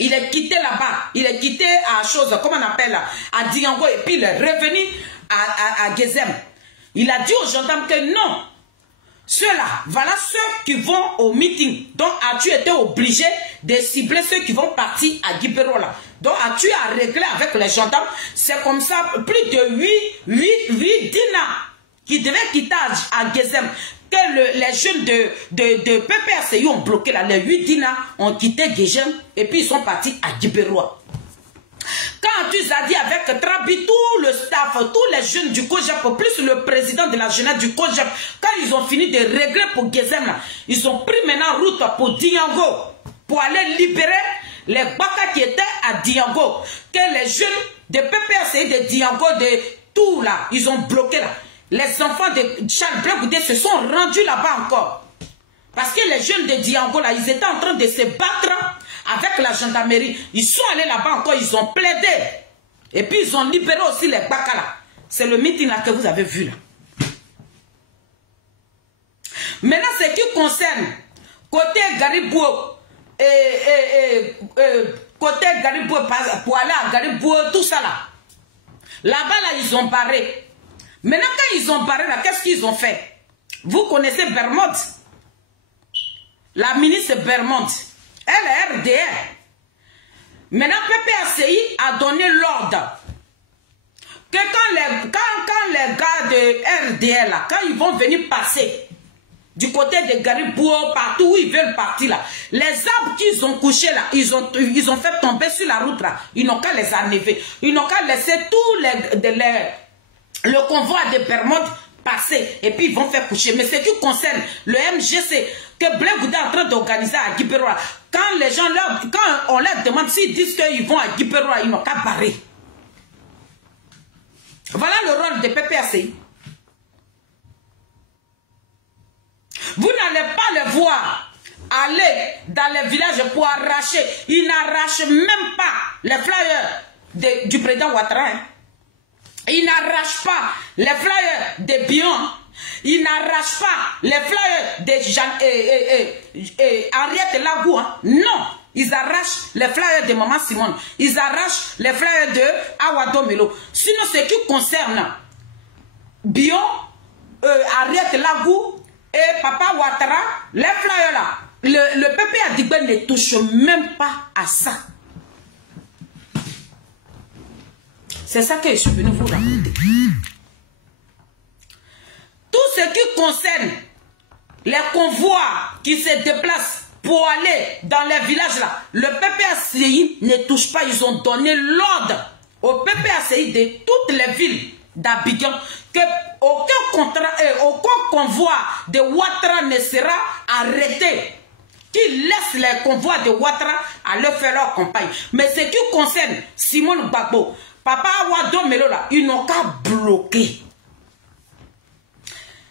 Il est quitté là-bas. Il est quitté à chose, comment on appelle là, à Diango. Et puis il est revenu à Gezem. Il a dit aux gendarmes que non. Ceux-là, voilà ceux qui vont au meeting. Donc Atu était obligé de cibler ceux qui vont partir à Giberola. Donc Atu a réglé avec les gendarmes. C'est comme ça, plus de 8 dinars qui devaient quitter à Gezem. Que les jeunes de PPRCI ont bloqué là. Les 8 dinars ont quitté Gezem et puis ils sont partis à Giberoa. Quand tu as dit avec Trabi, tout le staff, tous les jeunes du COJEP, plus le président de la jeunesse du COJEP, quand ils ont fini de régler pour Gezem, là, ils ont pris maintenant route pour Diango, pour aller libérer les Baka qui étaient à Diango. Que les jeunes de PPRCI de Diango, de tout là, ils ont bloqué là. Les enfants de Charles Blé se sont rendus là-bas encore. Parce que les jeunes de Diango là, ils étaient en train de se battre avec la gendarmerie. Ils sont allés là-bas encore, ils ont plaidé. Et puis ils ont libéré aussi les Baka là. C'est le meeting là que vous avez vu là. Maintenant, ce qui concerne côté Garibou, côté Garibou, pour aller à Garibou, tout ça là. Là-bas là, ils ont barré. Maintenant, quand ils ont barré là, qu'est-ce qu'ils ont fait? Vous connaissez Bermond? La ministre Bermond. Elle est RDR. Maintenant, PPRCI a donné l'ordre que quand les gars de RDR, là, quand ils vont venir passer du côté de Garibou, partout où ils veulent partir, là, les arbres qu'ils ont couchés, là, ils ont fait tomber sur la route, là, ils n'ont qu'à les enlever. Ils n'ont qu'à laisser tout le convoi de Bermond passer et puis ils vont faire coucher. Mais ce qui concerne le MGC que Blé Goudé est en train d'organiser à Giberoa, quand les gens quand on leur demande s'ils disent qu'ils vont à Giberoa, ils n'ont qu'à barrer. Voilà le rôle de PPRCI. Vous n'allez pas les voir aller dans les villages pour arracher. Ils n'arrachent même pas les flyers du président Ouattara. Hein. Ils n'arrachent pas les flyers de Bion. Ils n'arrachent pas les flyers de Henriette Lagou. Hein. Non. Ils arrachent les flyers de Maman Simone. Ils arrachent les flyers de Awado Melo. Sinon, ce qui concerne Bion, Henriette Lagou et Papa Ouattara, les flyers là, le PP Adigbe ne touche même pas à ça. C'est ça que je suis venu vous raconter. Tout ce qui concerne les convois qui se déplacent pour aller dans les villages là, le PPRCI ne touche pas. Ils ont donné l'ordre au PPRCI de toutes les villes d'Abidjan que aucun convoi de Ouattara ne sera arrêté. Qu'ils laissent les convois de Ouattara aller faire leur campagne. Mais ce qui concerne Simone Gbagbo, Papa Awado Melo là, ils n'ont qu'à bloquer.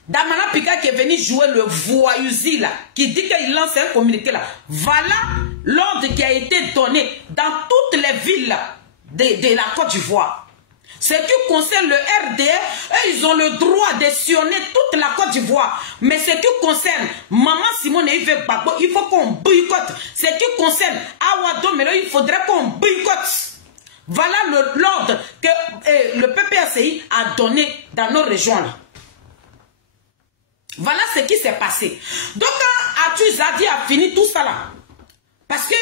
Damana Pika qui est venu jouer le voyouzi là, qui dit qu'il lance un communiqué là. Voilà l'ordre qui a été donné dans toutes les villes là, de la Côte d'Ivoire. Ce qui concerne le RDR, eux, ils ont le droit de sillonner toute la Côte d'Ivoire. Mais ce qui concerne Maman Simone et Yves Gbagbo, il faut qu'on boycotte. Ce qui concerne Awado Melo, il faudrait qu'on boycotte. Voilà l'ordre que le PPRCI a donné dans nos régions là. Voilà ce qui s'est passé. Donc quand Atu Zadi a fini tout ça là, parce que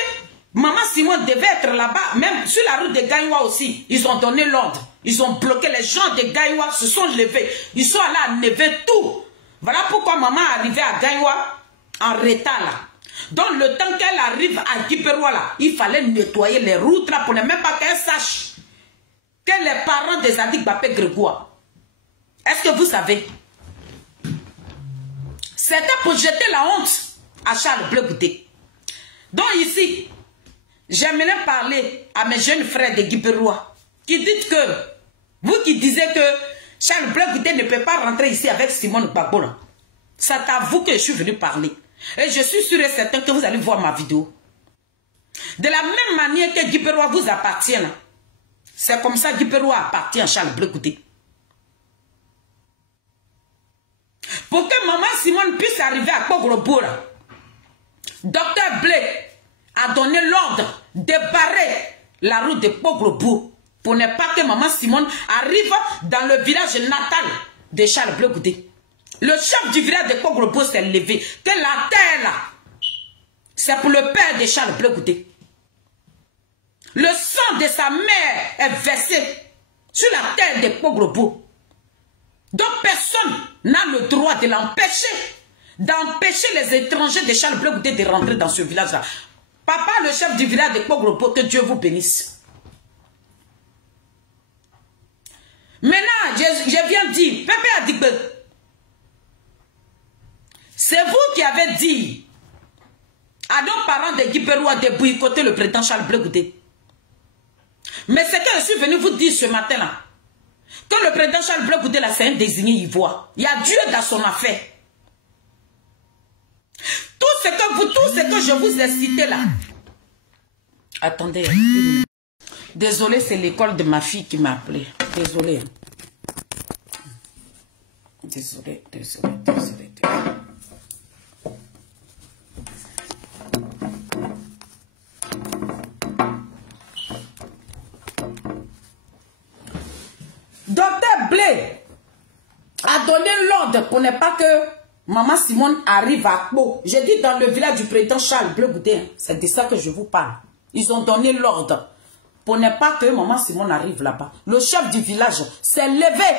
Maman Simone devait être là-bas, même sur la route de Gaïwa aussi, ils ont donné l'ordre. Ils ont bloqué, les gens de Gaïwa se sont levés. Ils sont allés enlever tout. Voilà pourquoi maman est arrivée à Gaïwa en retard là. Donc le temps qu'elle arrive à Giberoa là, il fallait nettoyer les routes là pour ne même pas qu'elle sache que les parents des Adik Bapé Grégoire. Est-ce que vous savez? C'était pour jeter la honte à Charles Blé Goudé. Donc ici, j'aimerais parler à mes jeunes frères de Guiberois qui disent que, vous qui disiez que Charles Blé Goudé ne peut pas rentrer ici avec Simone Gbagbo. C'est à vous que je suis venu parler. Et je suis sûr et certain que vous allez voir ma vidéo. De la même manière que Guiberois vous appartient, c'est comme ça que Guiberois appartient à Charles Blé Goudé. Pour que maman Simone puisse arriver à Kogroboura, Dr Blé a donné l'ordre de barrer la route de Kogroboura pour ne pas que maman Simone arrive dans le village natal de Charles Blé Goudé. Le chef du village de Kogroboura s'est levé que la terre là, c'est pour le père de Charles Blé Goudé. Le sang de sa mère est versé sur la terre de Kogroboura. Donc personne n'a le droit de l'empêcher, d'empêcher les étrangers de Charles Blé Goudé de rentrer dans ce village-là. Papa, le chef du village de Kogroboura, que Dieu vous bénisse. Maintenant, je viens dire, Pépé a dit que c'est vous qui avez dit à nos parents de Guiberois de boycotter le président Charles Blé Goudé. Mais c'est que je suis venu vous dire ce matin-là, que le président Charles Blé Goudé, là, c'est un désigné ivoire. Il y a Dieu dans son affaire. Tout ce que je vous ai cité là. Attendez. Désolé, c'est l'école de ma fille qui m'a appelé. Désolé. Désolé. Docteur Blé a donné l'ordre pour ne pas que maman Simone arrive à Kpo. Je dis dans le village du président Charles Blé Goudé. C'est de ça que je vous parle. Ils ont donné l'ordre pour ne pas que maman Simone arrive là-bas. Le chef du village s'est levé.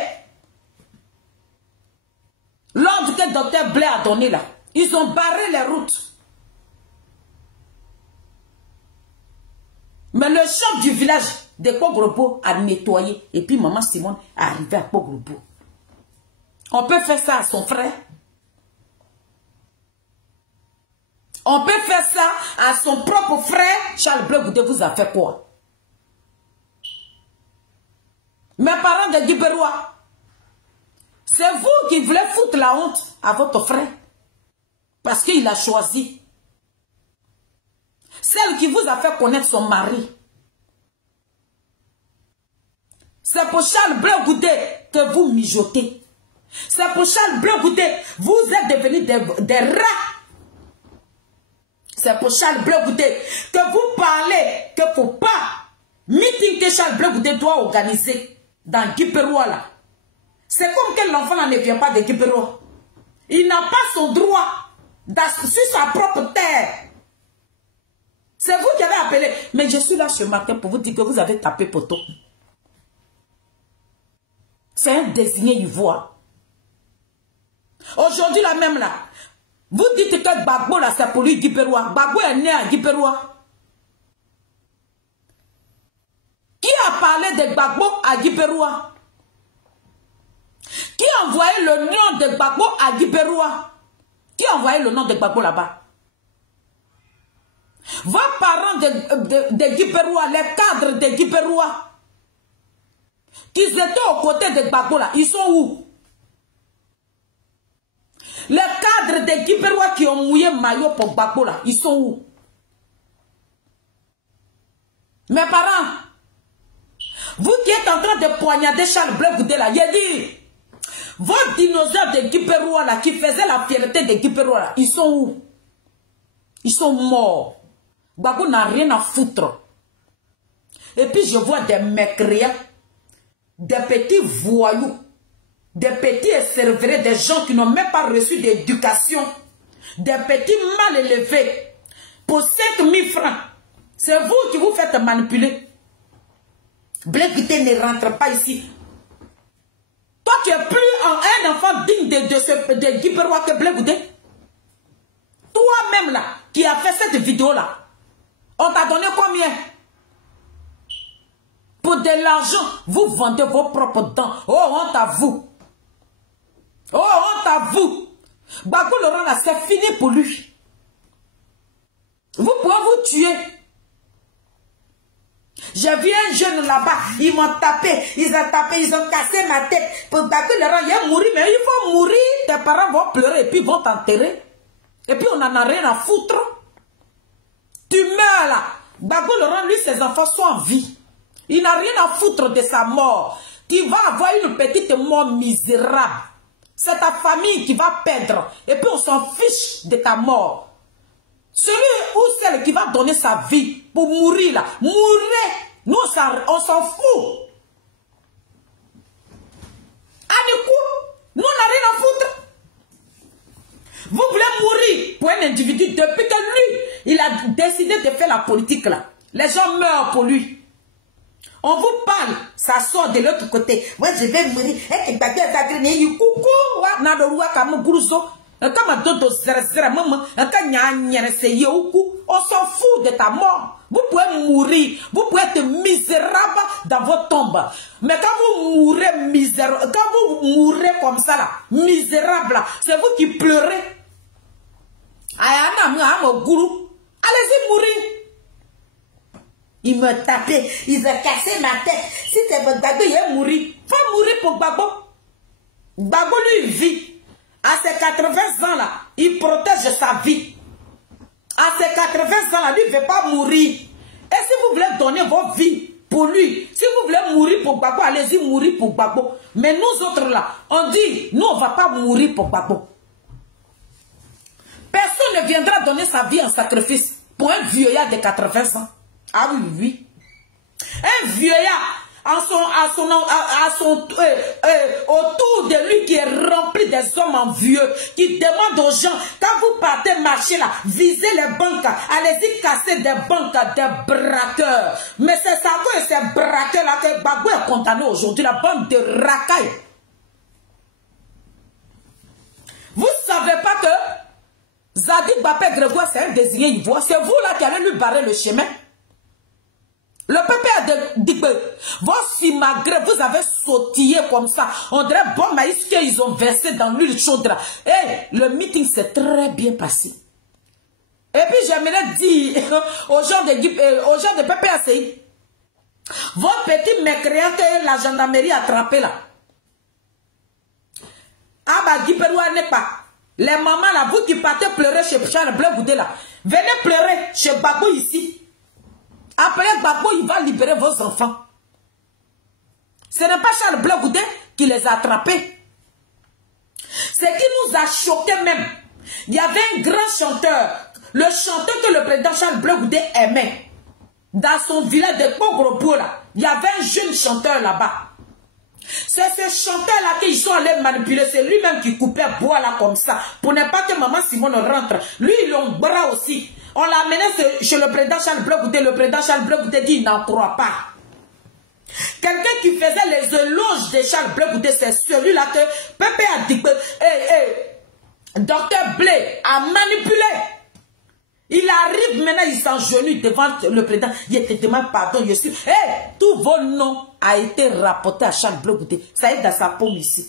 L'ordre que docteur Blé a donné là. Ils ont barré les routes. Mais le chef du village de Kogroboura a nettoyé. Et puis maman Simone est arrivée à Kogroboura. On peut faire ça à son frère. On peut faire ça à son propre frère. Charles Blé Goudé vous a fait quoi? Mes parents de Guiberois, c'est vous qui voulez foutre la honte à votre frère. Parce qu'il a choisi celle qui vous a fait connaître son mari. C'est pour Charles Blé Goudé que vous mijotez. C'est pour Charles Blé Goudé, vous êtes devenus des rats. C'est pour Charles Blé Goudé que vous parlez que ne faut pas meeting que Charles Blé Goudé doit organiser dans Guiberois là. C'est comme que l'enfant ne vient pas de Guiberois. Il n'a pas son droit sur sa propre terre. C'est vous qui avez appelé. Mais je suis là ce matin pour vous dire que vous avez tapé poteau. C'est un désigné ivoire. Aujourd'hui là même là, vous dites que Gbagbo là c'est pour lui Guiberois. Gbagbo est né à Guiberois. Qui a parlé de Gbagbo à Guiberois? Qui a envoyé le nom de Gbagbo à Guiberois? Qui a envoyé le nom de Gbagbo là-bas? Vos parents de Guiberois, les cadres de Guiberois, qui étaient aux côtés de Gbagbo là, ils sont où? Les cadres de Guiberois qui ont mouillé maillot pour Gbagbo là, ils sont où? Mes parents, vous qui êtes en train de poignarder Charles Blé Goudé là, il dit, vos dinosaures de Guiberois là, qui faisaient la fierté de Guiberois là, ils sont où? Ils sont morts. Gbagbo n'a rien à foutre. Et puis je vois des mécréants, des petits voyous, des petits esservelés, des gens qui n'ont même pas reçu d'éducation, des petits mal élevés, pour 5 000 francs. C'est vous qui vous faites manipuler. Blé Goudé ne rentre pas ici. Toi, tu es plus un enfant digne de Guiberois que Blé Goudé. Toi-même là, qui a fait cette vidéo-là, on t'a donné combien? Pour de l'argent, vous vendez vos propres dents. Oh, honte à vous. Oh, honte à vous. Gbagbo Laurent là, c'est fini pour lui. Vous pouvez vous tuer. J'ai vu un jeune là-bas, ils m'ont tapé, ils ont cassé ma tête. Pour Gbagbo Laurent, il a mouru, mais il faut mourir. Tes parents vont pleurer et puis vont t'enterrer. Et puis on n'en a rien à foutre. Tu meurs là. Gbagbo Laurent, lui, ses enfants sont en vie. Il n'a rien à foutre de sa mort. Tu vas avoir une petite mort misérable. C'est ta famille qui va perdre. Et puis on s'en fiche de ta mort. Celui ou celle qui va donner sa vie pour mourir là, mourrez. Nous, on s'en fout. Nous, on n'a rien à foutre. Vous voulez mourir pour un individu depuis que lui, il a décidé de faire la politique là. Les gens meurent pour lui. On vous parle, ça sort de l'autre côté. Moi, je vais mourir. On s'en fout de ta mort. Vous pouvez mourir. Vous pouvez être misérable dans votre tombe. Mais quand vous mourrez misérable, quand vous mourrez comme ça là, misérable, c'est vous qui pleurez. Allez-y mourir. Ils me tapaient, ils ont cassé ma tête. Si c'est votre Gbagbo, il est mort. Faut mourir pour Gbagbo. Gbagbo lui vit. À ses 80 ans là, il protège sa vie. À ses 80 ans là, lui ne veut pas mourir. Et si vous voulez donner votre vie pour lui, si vous voulez mourir pour Gbagbo, allez-y mourir pour Gbagbo. Mais nous autres là, on dit, nous on ne va pas mourir pour Gbagbo. Personne ne viendra donner sa vie en sacrifice pour un vieillard de 80 ans. Ah oui, oui. Un vieillard autour de lui qui est rempli des hommes envieux, qui demande aux gens, quand vous partez marcher là, visez les banques, allez-y casser des banques, des braqueurs. Mais c'est ça que ces braqueurs là que Gbagbo est condamné aujourd'hui, la bande de racailles. Vous ne savez pas que Zadig Bapé Grégoire c'est un désigné ivoire, c'est vous là qui allez lui barrer le chemin. Le peuple a dit que vos malgré vous avez sautillé comme ça. On dirait bon maïs qu'ils ont versé dans l'huile chaude. Et le meeting s'est très bien passé. Et puis j'aimerais dire aux gens de PPACI, vos petits mécréants que la gendarmerie a attrapé là. Ah bah Guiperoua n'est pas. Les mamans là, vous qui partez pleurer chez Charles Bleu Goudé là, venez pleurer chez Gbagbo ici. Après Gbagbo, il va libérer vos enfants. Ce n'est pas Charles Bleu Goudé qui les a attrapés. Ce qui nous a choqués même, il y avait un grand chanteur, le chanteur que le président Charles Bleu Goudé aimait. Dans son village de Pogro là, il y avait un jeune chanteur là-bas. C'est ce chanteur-là qu'ils sont allés manipuler. C'est lui-même qui coupait bois là comme ça. Pour ne pas que maman Simone rentre. Lui, il a un bras aussi. On l'a amené chez le président Charles Bleu Goudé. Le président Charles Bleu Goudé dit il n'en croit pas. Quelqu'un qui faisait les éloges de Charles Bleu Goudé, c'est celui-là que Pépé a dit que Docteur Blé a manipulé. Il arrive maintenant, il s'engenouille devant le président. Il te demande pardon, je suis. Tous vos noms a été rapporté à Charles Bleu Goudé. Ça est dans sa paume ici.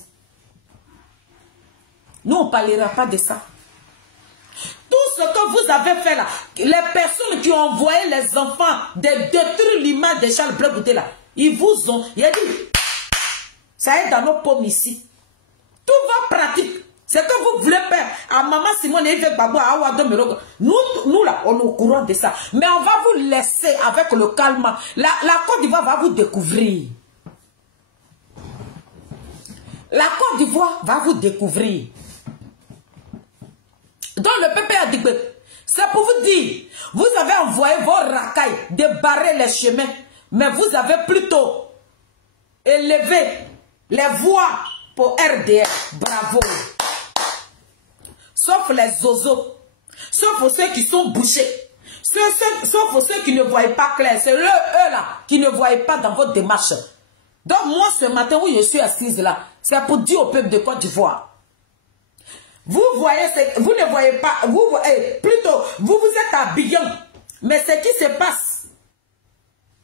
Nous, on ne parlera pas de ça. Tout ce que vous avez fait là, les personnes qui ont envoyé les enfants de détruire l'image de Charles Bleu Goudé là, ils vous ont. Il a dit, ça est dans nos paumes ici. Tout va pratique. C'est que vous voulez faire à maman Simone et Gbagbo à Awado Merogo. Nous là, on est au courant de ça. Mais on va vous laisser avec le calme. La Côte d'Ivoire va vous découvrir. La Côte d'Ivoire va vous découvrir. Donc le peuple a dit que c'est pour vous dire, vous avez envoyé vos racailles débarrer les chemins, mais vous avez plutôt élevé les voix pour RDR. Bravo. Sauf les zozos, sauf ceux qui sont bouchés, sauf ceux qui ne voient pas clair. C'est eux là qui ne voient pas dans votre démarche. Donc moi ce matin où je suis assise là, c'est pour dire au peuple de Côte d'Ivoire. Vous voyez, vous ne voyez pas, vous voyez, plutôt, vous êtes à Abidjan. Mais ce qui se passe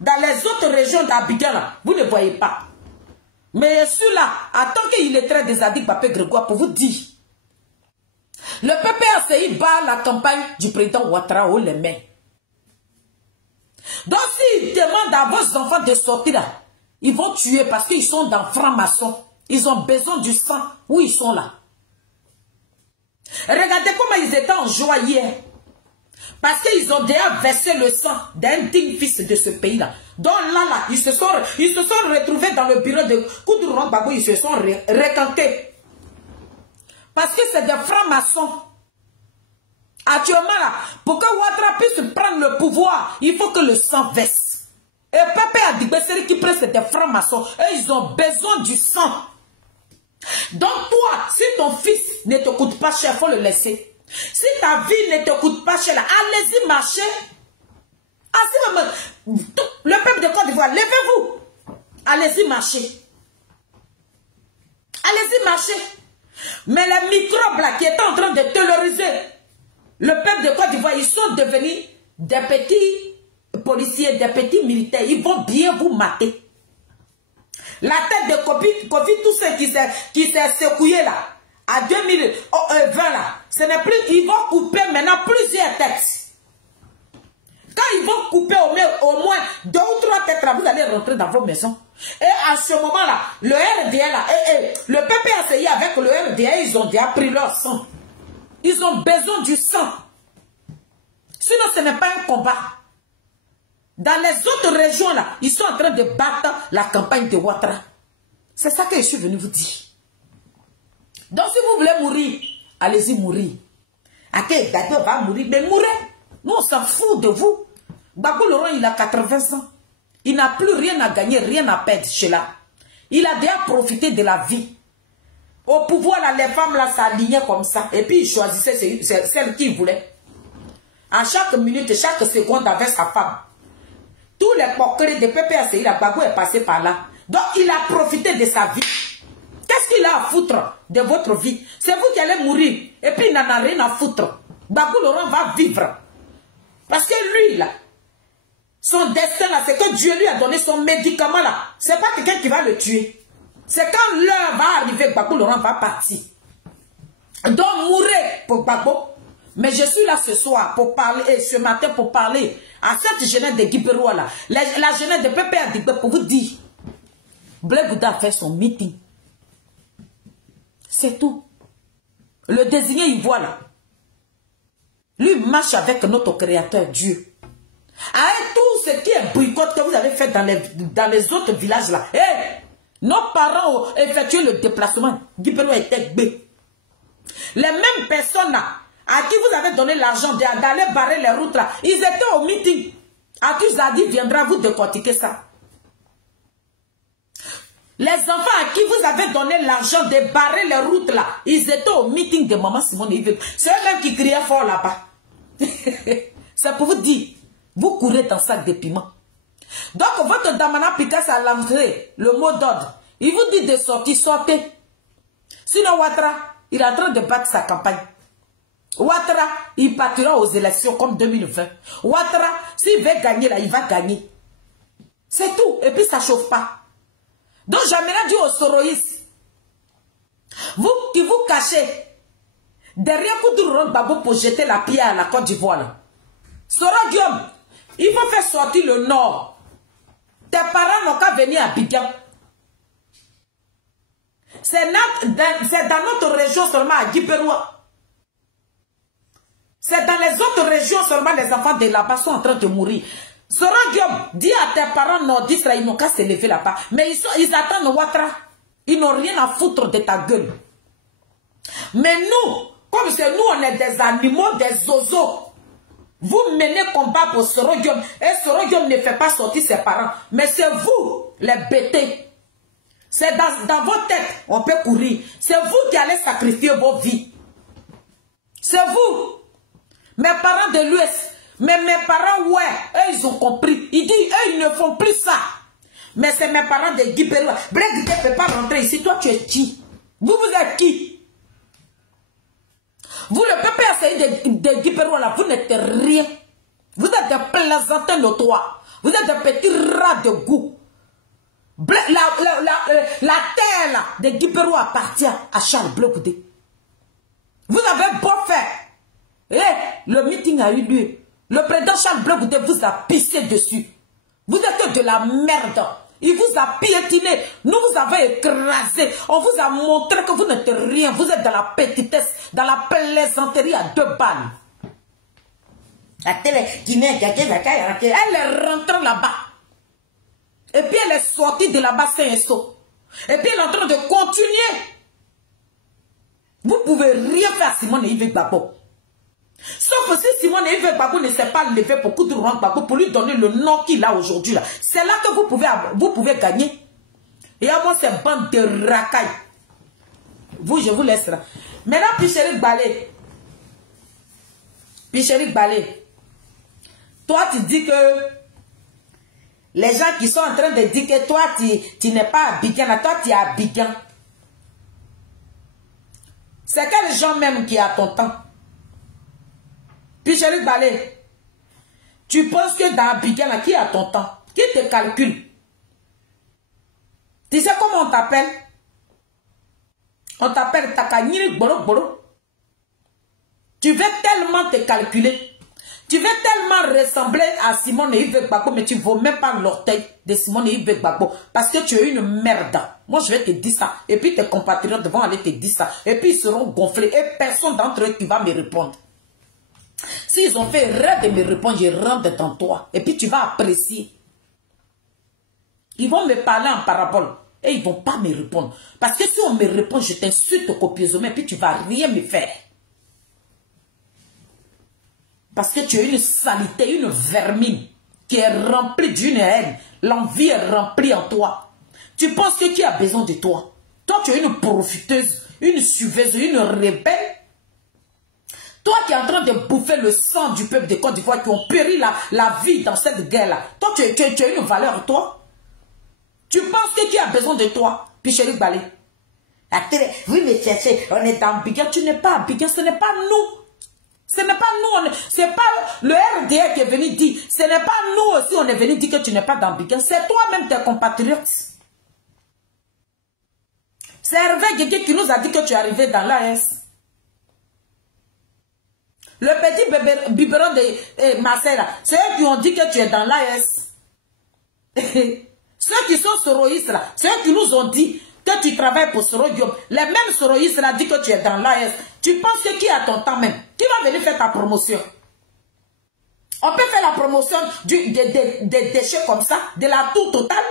dans les autres régions d'Abidjan là, vous ne voyez pas. Mais je suis là, attends qu'il est très des Zadig Bapé Grégoire pour vous dire. Le PPACI bat la campagne du président Ouattara haut les mains. Donc s'ils demandent à vos enfants de sortir là, ils vont tuer parce qu'ils sont dans franc-maçon. Ils ont besoin du sang où ils sont là. Regardez comment ils étaient en joie hier. Parce qu'ils ont déjà versé le sang d'un digne fils de ce pays-là. Donc là, ils se sont retrouvés dans le bureau de Koudouran Babou, ils se sont recantés. Parce que c'est des francs-maçons. Actuellement là, pour que Ouattara puisse prendre le pouvoir, il faut que le sang verse. Et Pépé a dit que ceux qui prennent, c'est des francs-maçons. Et ils ont besoin du sang. Donc toi, si ton fils ne te coûte pas cher, il faut le laisser. Si ta vie ne te coûte pas cher, allez-y marcher. Le peuple de Côte d'Ivoire, levez-vous. Allez-y marcher. Allez-y marcher. Mais les microbes là qui étaient en train de terroriser le peuple de Côte d'Ivoire, ils sont devenus des petits policiers, des petits militaires. Ils vont bien vous mater. La tête de Kofi, tout ce qui s'est secoué là, à 2020 là, ce n'est plus, ils vont couper maintenant plusieurs têtes. Quand ils vont couper au moins 2 ou 3 têtes là, vous allez rentrer dans vos maisons. Et à ce moment là, le RDA là, le PPACI avec le RDA, ils ont déjà pris leur sang. Ils ont besoin du sang. Sinon ce n'est pas un combat. Dans les autres régions là, ils sont en train de battre la campagne de Ouattara. C'est ça que je suis venu vous dire. Donc si vous voulez mourir, allez-y mourir. Ok, Gbagbo va mourir, mais mourrez. Nous on s'en fout de vous. Gbagbo Laurent, il a 80 ans. Il n'a plus rien à gagner, rien à perdre chez là. Il a déjà profité de la vie. Au pouvoir là, les femmes là s'alignaient comme ça. Et puis il choisissait celle qu'il voulait. À chaque minute, chaque seconde avec sa femme. Tous les porqueries de PPACI, la Gbagbo est passé par là. Donc il a profité de sa vie. Qu'est-ce qu'il a à foutre de votre vie? C'est vous qui allez mourir. Et puis il n'en a rien à foutre. Gbagbo Laurent va vivre. Parce que lui là, son destin là, c'est que Dieu lui a donné son médicament là. C'est pas quelqu'un qui va le tuer. C'est quand l'heure va arriver, Gbagbo Laurent va partir. Donc mourrez pour Gbagbo. Mais je suis là ce soir pour parler, et ce matin pour parler à cette jeunesse de Guiberoa là, la jeunesse de Pépé Adigbe pour vous dire, Blé Bouddha a fait son meeting. C'est tout. Le désigné ivoire là, lui marche avec notre créateur Dieu. Avec tout ce qui est boycott que vous avez fait dans les autres villages là. Nos parents ont effectué le déplacement. Guiberoa était gbé. Les mêmes personnes là, à qui vous avez donné l'argent d'aller barrer les routes là, ils étaient au meeting. À qui Zadi viendra vous décortiquer ça. Les enfants à qui vous avez donné l'argent de barrer les routes là, ils étaient au meeting de Maman Simone. C'est eux-mêmes qui criaient fort là-bas. C'est pour vous dire, vous courez dans sac de piment. Donc votre Damana Picasso a lancé le mot d'ordre. Il vous dit de sortir, sortez. Sinon Ouattara, il est en train de battre sa campagne. Ouattara, il partira aux élections comme 2020. Ouattara, s'il veut gagner là, il va gagner. C'est tout. Et puis ça ne chauffe pas. Donc j'aimerais dire aux Soroïs, vous qui vous cachez derrière Koudouran Gbagbo pour jeter la pierre à la Côte d'Ivoire. Soro Guillaume, il faut faire sortir le nord. Tes parents n'ont qu'à venir à Abidjan. C'est dans notre région seulement à Guiberoa. C'est dans les autres régions seulement les enfants de là-bas sont en train de mourir. Soro Guillaume, dis à tes parents nordistes, ils n'ont qu'à se lever là-bas. Mais ils attendent Ouattara. Ils n'ont rien à foutre de ta gueule. Mais nous, comme c'est nous, on est des animaux, des zozos. Vous menez combat pour Soro Guillaume. Et Soro Guillaume ne fait pas sortir ses parents. Mais c'est vous, les bêtés. C'est dans vos têtes, on peut courir. C'est vous qui allez sacrifier vos vies. C'est vous. Mes parents de l'Ouest. Mais mes parents, ouais, eux, ils ont compris. Ils disent, eux, ils ne font plus ça. Mais c'est mes parents de Guiberoa. Blé Guité ne peut pas rentrer ici. Toi, tu es qui? Vous êtes qui? Vous, le PPACI de Guiberoa, là, vous n'êtes rien. Vous êtes des plaisantins notoires. Vous êtes des petits rats de goût. La terre, là, de Guiberoa appartient à Charles Blé Guité. Vous avez beau faire. Et le meeting a eu lieu. Le président Charles Blé vous a pissé dessus. Vous êtes de la merde. Il vous a piétiné. Nous vous avons écrasé. On vous a montré que vous n'êtes rien. Vous êtes dans la petitesse, dans la plaisanterie à 2 balles. Elle est rentrée là-bas. Et puis elle est sortie de là-bas sain et saut. Et puis elle est en train de continuer. Vous ne pouvez rien faire à Simone Yves Gbagbo. Sauf que si Simone Yves Gbagbo ne s'est pas levé pour Koudouran Gbagbo pour lui donner le nom qu'il a aujourd'hui. C'est là que vous pouvez gagner. Et à moi, c'est bande de racailles. Vous, je vous laisse là. Maintenant, Pichéric Balé. Pichéric Balé. Toi, tu dis que les gens qui sont en train de dire que toi, tu n'es pas Abidjan, toi, tu es Abidjan. C'est quel gens même qui a ton temps? Puis Chéri Balé, tu penses que dans Abidjan, qui a ton temps? Qui te calcule? Tu sais comment on t'appelle? On t'appelle Takanyiri Boro Boro. Tu veux tellement te calculer. Tu veux tellement ressembler à Simone Yves Gbagbo, mais tu ne vaux même pas l'orteil de Simone Yves Gbagbo. Parce que tu es une merde. Moi, je vais te dire ça. Et puis tes compatriotes vont aller te dire ça. Et puis ils seront gonflés. Et personne d'entre eux qui va me répondre. S'ils ont fait rêve de me répondre, je rentre dans toi. Et puis tu vas apprécier. Ils vont me parler en parabole. Et ils ne vont pas me répondre. Parce que si on me répond, je t'insulte copieusement. Et puis tu ne vas rien me faire. Parce que tu es une saleté, une vermine qui est remplie d'une haine. L'envie est remplie en toi. Tu penses que qui a besoin de toi? Toi, tu es une profiteuse, une suiveuse, une rebelle. Toi qui es en train de bouffer le sang du peuple de Côte d'Ivoire qui ont péri la vie dans cette guerre-là. Toi, tu as une valeur, toi. Tu penses que qui a besoin de toi? Puis Chéri Balé. Oui, mais cherchez, on est dans Abidjan. Tu n'es pas Abidjan, ce n'est pas nous. Ce n'est pas nous, c'est pas le RDA qui est venu dire, ce n'est pas nous aussi, on est venu dire que tu n'es pas dans Abidjan, c'est toi-même tes compatriotes. C'est Hervé Guégué qui nous a dit que tu es arrivé dans l'AS. Le petit biberon de Marseille, c'est eux qui ont dit que tu es dans l'AS. Ceux qui sont soroïstes là, c'est eux qui nous ont dit que tu travailles pour Soro Diop. Les mêmes soroïstes là disent que tu es dans l'AS. Tu penses que qui a ton temps même? Qui va venir faire ta promotion? On peut faire la promotion des déchets comme ça, de la tour totale.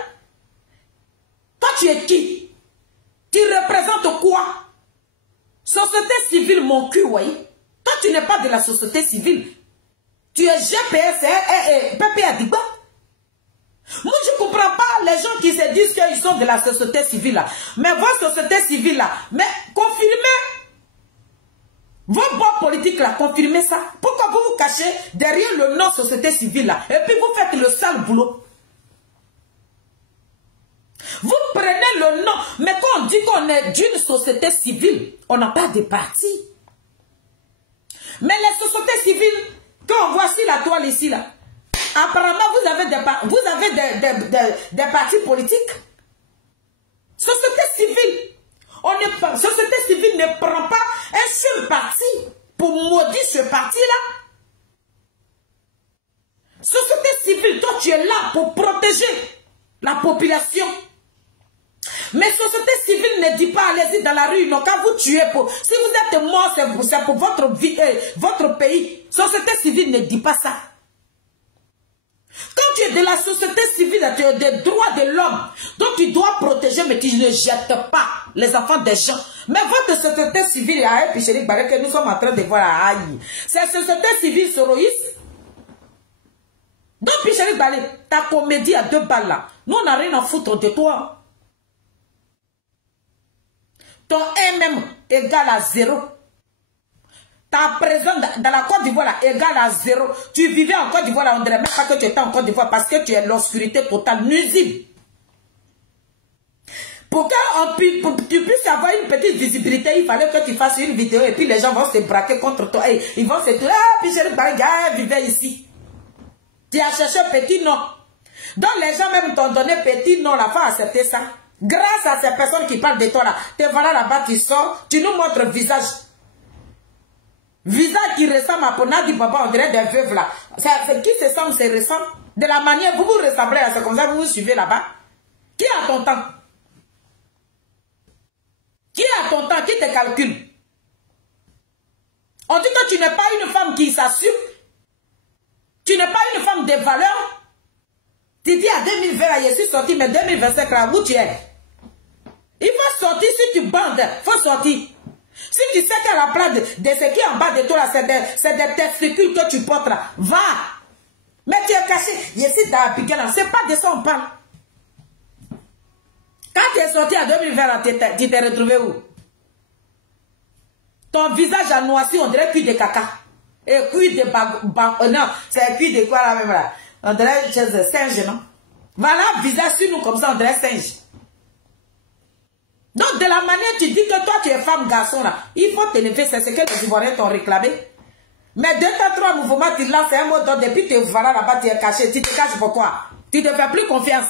Toi, tu es qui? Tu représentes quoi? Société civile, mon cul, oui. Toi, tu n'es pas de la société civile. Tu es GPS et PPA Digba. Moi, je ne comprends pas les gens qui se disent qu'ils sont de la société civile là. Mais votre société civile là, mais confirmez vos bois politiques là, confirmez ça. Pourquoi vous vous cachez derrière le nom société civile là? Et puis vous faites le sale boulot. Vous prenez le nom, mais quand on dit qu'on est d'une société civile, on n'a pas de parti. Mais les sociétés civiles, quand on voit ici la toile ici là, apparemment, vous avez des partis politiques. Société civile. Société civile ne prend pas un seul parti pour maudire ce parti-là. Société civile, toi, tu es là pour protéger la population. Mais société civile ne dit pas allez-y dans la rue. Non, quand vous tuez, si vous êtes mort, c'est pour votre vie, votre pays. Société civile ne dit pas ça. Quand tu es de la société civile, tu as des droits de l'homme. Donc tu dois protéger, mais tu ne jettes pas les enfants des gens. Mais votre société civile, que nous sommes en train de voir à Aïe. C'est société civile soroïste. Donc Pichéric Balé, ta comédie à 2 balles là. Nous on n'a rien à foutre de toi. Ton MM égale à 0. Ta présence dans la Côte d'Ivoire égale à 0. Tu vivais en Côte d'Ivoire, on ne dirait même pas que tu étais en Côte d'Ivoire parce que tu es l'obscurité totale, nuisible. Pour que tu puisses avoir une petite visibilité, il fallait que tu fasses une vidéo et puis les gens vont se braquer contre toi. Et ils vont se dire, ah, puis Chéri Balé vivait ici. Tu as cherché petit nom. Donc les gens même t'ont donné petit nom, la fin accepter ça. Grâce à ces personnes qui parlent de toi là, te voilà là-bas, tu sors, tu nous montres le visage. Visage qui ressemble à Ponadi Papa, on dirait des veuves là. Qui se semble, se ressemble. De la manière, vous vous ressemblez à c'est comme ça, vous vous suivez là-bas. Qui a ton temps? Qui a ton temps? Qui te calcule? On dit que tu n'es pas une femme qui s'assume. Tu n'es pas une femme de valeur. Tu dis à 2020, là, je suis sorti, mais 2025, là, où tu es? Il faut sortir si tu bandes. Il faut sortir. Si tu sais que la place de ce qui est en bas de toi, là, c'est des testicules que tu portes là, va. Mais tu es caché. Je suis dans la piquette là. C'est pas de ça on parle. Quand tu es sorti en 2020, là, tu t'es retrouvé où? Ton visage a noirci, on dirait cuit de caca. Et cuit de non, c'est cuit de quoi là même là? On dirait singe, non? Voilà, visage sur nous comme ça, on dirait singe. Donc, de la manière tu dis que toi, tu es femme, garçon, là, il faut te lever, c'est ce que les Ivoiriens t'ont réclamé. Mais 2 à 3 mouvements, tu lances un mot d'ordre, depuis que tu voilà là-bas, tu es caché. Tu te caches pourquoi? Tu ne te fais plus confiance.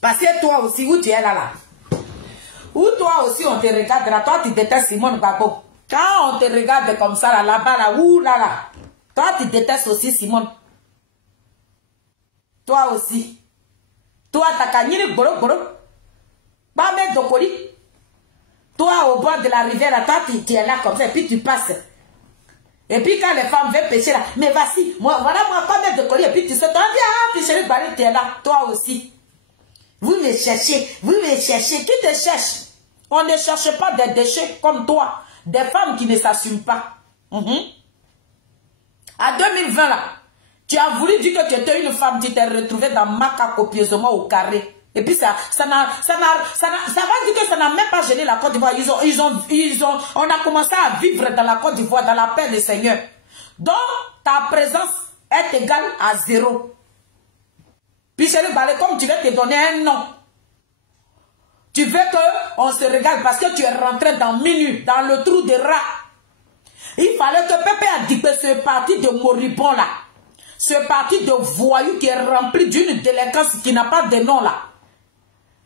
Parce que toi aussi, où tu es là, où toi aussi, on te regarde là, toi, tu détestes Simone Gbagbo. Quand on te regarde comme ça, là-bas, là, ouh là, toi, tu détestes aussi Simone. Toi aussi. Toi, t'as qu'à boro. Pas mettre de colis. Toi, au bord de la rivière, toi, tu es là comme ça, et puis tu passes. Et puis quand les femmes veulent pêcher là, mais vas-y, voilà moi, pas mettre de colis, et puis tu sais, toi, viens, puis chérie, tu es là, toi aussi. Vous me cherchez, qui te cherche? On ne cherche pas des déchets comme toi, des femmes qui ne s'assument pas. À 2020 là, tu as voulu dire que tu étais une femme, tu t'es retrouvée dans Maca copieusement au carré. Et puis ça va dire que ça n'a même pas gêné la Côte d'Ivoire. On a commencé à vivre dans la Côte d'Ivoire, dans la paix du Seigneur. Donc, ta présence est égale à 0. Puis chérie Balé, comme tu veux te donner un nom, tu veux qu'on se regarde parce que tu es rentré dans minuit, dans le trou de rat. Il fallait que Pépé a dit que ce parti de moribond là, ce parti de voyous qui est rempli d'une délinquance qui n'a pas de nom là,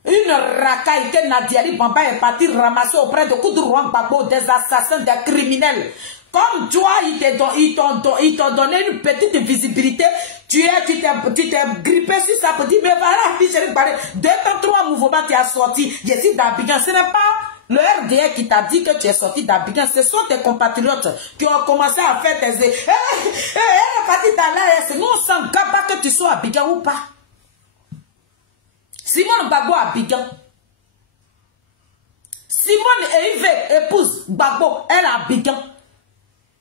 une racaille que Nadiali Bamba est parti ramasser auprès de Koudourouan Gbagbo, des assassins, des criminels. Comme toi, ils t'ont donné une petite visibilité, tu t'es grippé sur ça pour dire, mais voilà, puis je vais parler. 2 à 3 mouvements, tu as sorti. Je suis d'Abidjan. Ce n'est pas le RDA qui t'a dit que tu es sorti d'Abidjan. Ce sont tes compatriotes qui ont commencé à faire tes... Nous, on s'en garde pas que tu sois à Abidjan ou pas. Simone Gbagbo à Abidjan. Simone et Yves, épouse Gbagbo, elle à Abidjan.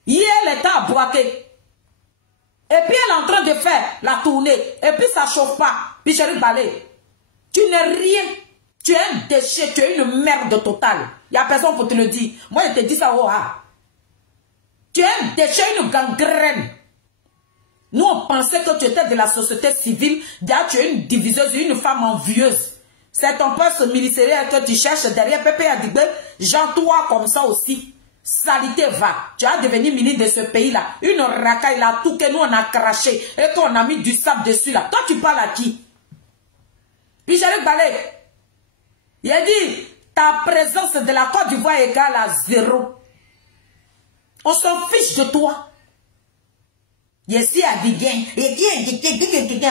Hier, elle était à Boaké. Et puis, elle est en train de faire la tournée. Et puis, ça ne chauffe pas. Puis, chérie Balé, tu n'es rien. Tu es un déchet, tu es une merde totale. Il n'y a personne pour te le dire. Moi, je te dis ça, oh, ah. Tu es un déchet, une gangrène. Nous, on pensait que tu étais de la société civile. D'ailleurs, tu es une diviseuse, une femme envieuse. C'est ton poste ministériel que tu cherches derrière Pépé Adigbe. Jean-toi comme ça aussi. Salité va. Tu as devenu ministre de ce pays-là. Une racaille là, tout que nous on a craché. Et qu'on a mis du sable dessus là. Toi, tu parles à qui? Puis j'allais Balé. Il a dit, ta présence de la Côte d'Ivoire est égale à 0. On s'en fiche de toi. Je suis à Biguin.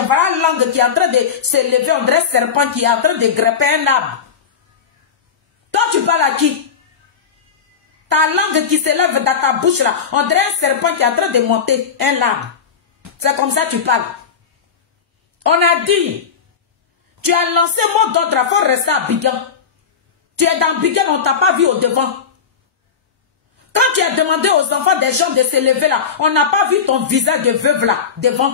Voilà la langue qui est en train de se lever. On dirait serpent qui est en train de grepper un arbre. Toi, tu parles à qui? Ta langue qui se lève dans ta bouche là. On dirait un serpent qui est en train de monter un arbre. C'est comme ça que tu parles. On a dit, tu as lancé mot d'ordre, il faut rester à Biguin. Tu es dans Biguin, on ne t'a pas vu au devant. Quand tu as demandé aux enfants des gens de se lever là, on n'a pas vu ton visage de veuve là, devant.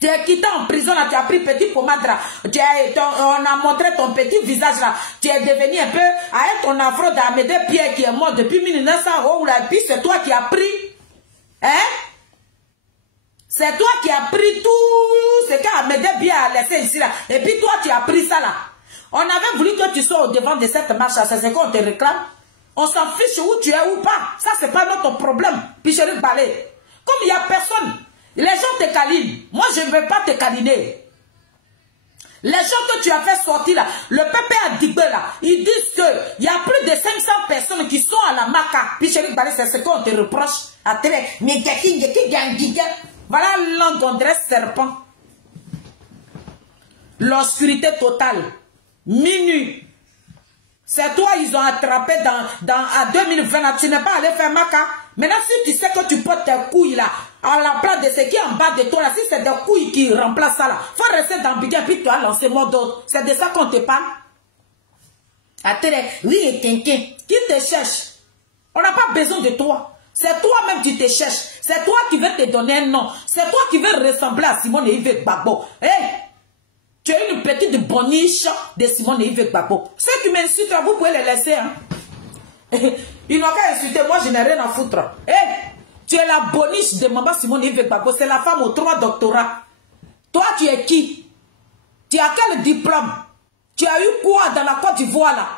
Tu es quitté en prison là, tu as pris petit pommade là. On a montré ton petit visage là. Tu es devenu un peu avec ton afro d'Amédée Pierre qui est mort depuis 1900 euros là. Puis c'est toi qui as pris. Hein? C'est toi qui as pris tout ce qu'Amédée Pierre a laissé ici là. Et puis toi tu as pris ça là. On avait voulu que tu sois au devant de cette marche là. C'est ce qu'on te réclame. On s'en fiche où tu es ou pas. Ça, c'est pas notre problème. Puis je vais parler. Comme il n'y a personne, les gens te câlinent. Moi, je ne vais pas te câliner. Les gens que tu as fait sortir là, le Pépé Adigbe là, ils disent qu'il y a plus de 500 personnes qui sont à la marche. Maka. Puis chérie Balé, c'est ce qu'on te reproche. Voilà langue on dirait serpent. L'obscurité totale. Minuit. C'est toi, ils ont attrapé à 2020. Là, tu n'es pas allé faire Maka. Maintenant, si tu sais que tu portes tes couilles là, à la place de ce qui est en bas de toi là, si c'est des couilles qui remplacent ça là, faut rester dans Bigé, puis tu as lancé mot d'autre. C'est de ça qu'on te parle. Attends, oui, et quelqu'un qui te cherche. On n'a pas besoin de toi. C'est toi-même qui te cherches. C'est toi qui veux te donner un nom. C'est toi qui veux ressembler à Simone et Yves Gbagbo. Hey! Tu es une petite boniche de Simone et Yves Gbagbo. Ceux qui m'insultent, vous pouvez les laisser. Hein? Ils n'ont qu'à insulter. Moi, je n'ai rien à foutre. Hey! Tu es la boniche de maman Simone et Yves Gbagbo. C'est la femme aux 3 doctorats. Toi, tu es qui? Tu as quel diplôme? Tu as eu quoi dans la Côte d'Ivoire là?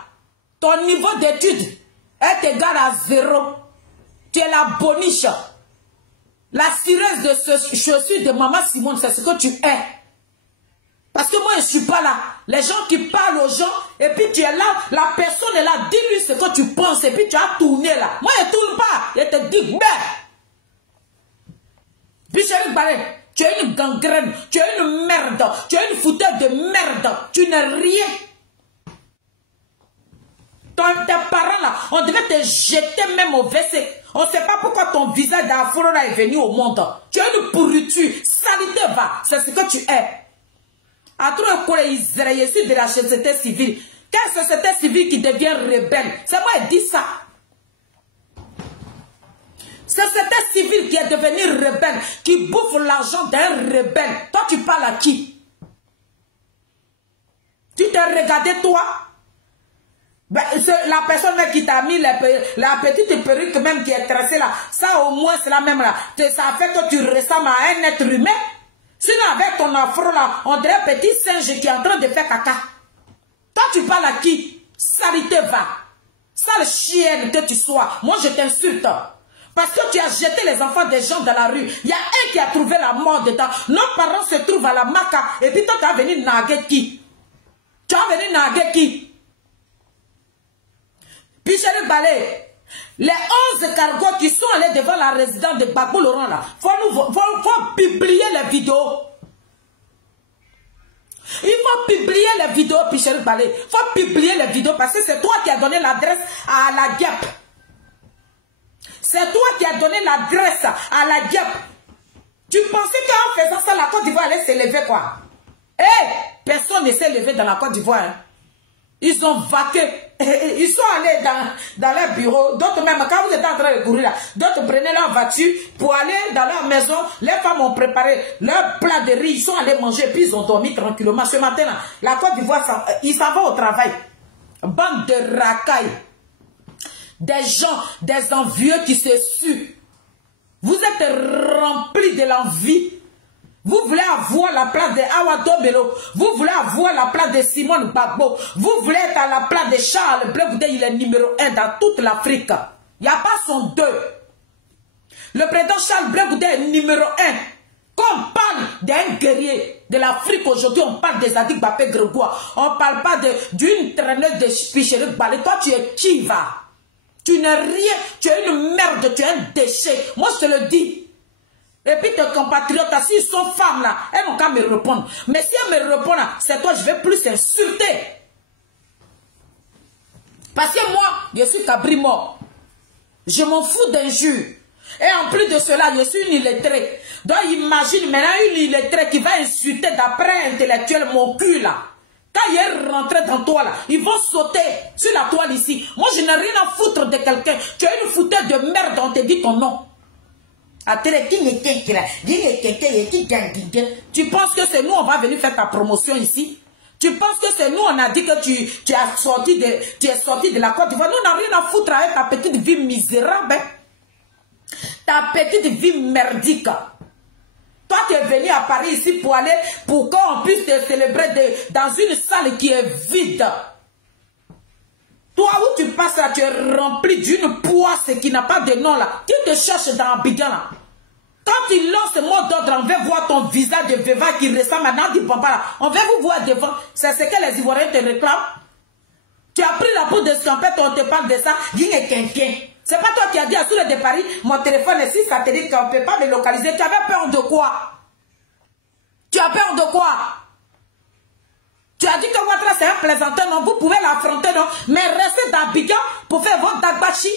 Ton niveau d'études est égal à 0. Tu es la boniche. La cireuse de ce chaussure de maman Simone, c'est ce que tu es. Parce que moi, je ne suis pas là. Les gens qui parlent aux gens, et puis tu es là, la personne est là, dis-lui ce que tu penses, et puis tu as tourné là. Moi, je ne tourne pas. Je te dis, merde. Puis chérie Balé, tu es une gangrène, tu es une merde, tu es une fouteuse de merde, tu n'es rien. Tes parents là, on devait te jeter même au WC. On ne sait pas pourquoi ton visage d'afro là est venu au monde. Tu es une pourriture, salité va, c'est ce que tu es. À trop je suis de la société civile. Quelle société civile qui devient rebelle? C'est moi qui dis ça. Société civile qui est devenue rebelle, qui bouffe l'argent d'un rebelle. Toi, tu parles à qui? Tu t'es regardé, toi? Ben, la personne qui t'a mis la petite perruque même qui est tracée là, ça au moins c'est la même là. Ça fait que tu ressembles à un être humain. Sinon avec ton afro là, on dirait un petit singe qui est en train de faire caca. Toi, tu parles à qui? Salité va. Sale chienne que tu sois. Moi, je t'insulte. Parce que tu as jeté les enfants des gens dans la rue. Il y a un qui a trouvé la mort dedans. Nos parents se trouvent à la Maka. Et puis toi, tu as venu naguer qui? Tu as venu naguer qui? Puis chérie Balé, les 11 cargos qui sont allés devant la résidence de Gbagbo Laurent là, faut publier les vidéos. Il faut publier les vidéos, puis chérie Balé. Il faut publier les vidéos parce que c'est toi qui as donné l'adresse à la Diep. C'est toi qui as donné l'adresse à la Diep. Tu pensais qu'en faisant ça, la Côte d'Ivoire allait s'élever quoi? Eh, personne ne s'est levé dans la Côte d'Ivoire. Hein. Ils ont vaqué. Ils sont allés dans leur bureau. D'autres même, quand vous êtes en train de courir là, d'autres prenaient leur voiture pour aller dans leur maison. Les femmes ont préparé leur plat de riz. Ils sont allés manger, puis ils ont dormi tranquillement. Ce matin là, la Côte d'Ivoire, ils s'en vont au travail. Bande de racailles. Des gens, des envieux qui se suent. Vous êtes remplis de l'envie. Vous voulez avoir la place de Awado Bello. Vous voulez avoir la place de Simone Gbagbo. Vous voulez être à la place de Charles Blé Goudé. Il est numéro 1 dans toute l'Afrique. Il n'y a pas son 2. Le président Charles Blé Goudé est numéro 1. Quand on parle d'un guerrier de l'Afrique aujourd'hui, on parle des Adik Bapé Grégoire. On ne parle pas d'une traîneuse de Pichéric Balé. Toi, tu es qui va? Tu n'es rien. Tu es une merde. Tu es un déchet. Moi, je te le dis. Et puis tes compatriotes, s'ils sont femmes là, elles n'ont qu'à me répondre. Mais si elles me répondent, c'est toi, je vais plus insulter. Parce que moi, je suis cabri mort. Je m'en fous d'injures. Et en plus de cela, je suis une illettrée. Donc imagine maintenant une illettrée qui va insulter d'après intellectuel mon cul là. Quand il est rentré dans toi là, ils vont sauter sur la toile ici. Moi, je n'ai rien à foutre de quelqu'un. Tu es une fouteuse de merde, on te dit ton nom. Tu penses que c'est nous, on va venir faire ta promotion ici? Tu penses que c'est nous, on a dit que tu es sorti de la Côte d'Ivoire? Nous, on n'a rien à foutre avec ta petite vie misérable. Hein? Ta petite vie merdique. Toi, tu es venu à Paris ici pour qu'on puisse te célébrer dans une salle qui est vide. Toi, où tu passes là, tu es rempli d'une poisse qui n'a pas de nom là. Qui te cherche dans Abidjan là? Quand tu lances ce mot d'ordre, on veut voir ton visage de Veva qui ressemble à Nadi Bamba là. On veut vous voir devant. C'est ce que les Ivoiriens te réclament. Tu as pris la peau de scampette, on te parle de ça. C'est pas toi qui as dit à Soule de Paris, mon téléphone est si satellite qu'on ne peut pas me localiser. Tu avais peur de quoi? Tu as peur de quoi? Tu as dit que Ouattara c'est un plaisanteur, non? Vous pouvez l'affronter, non? Mais restez d'Abidjan pour faire votre dagbachi.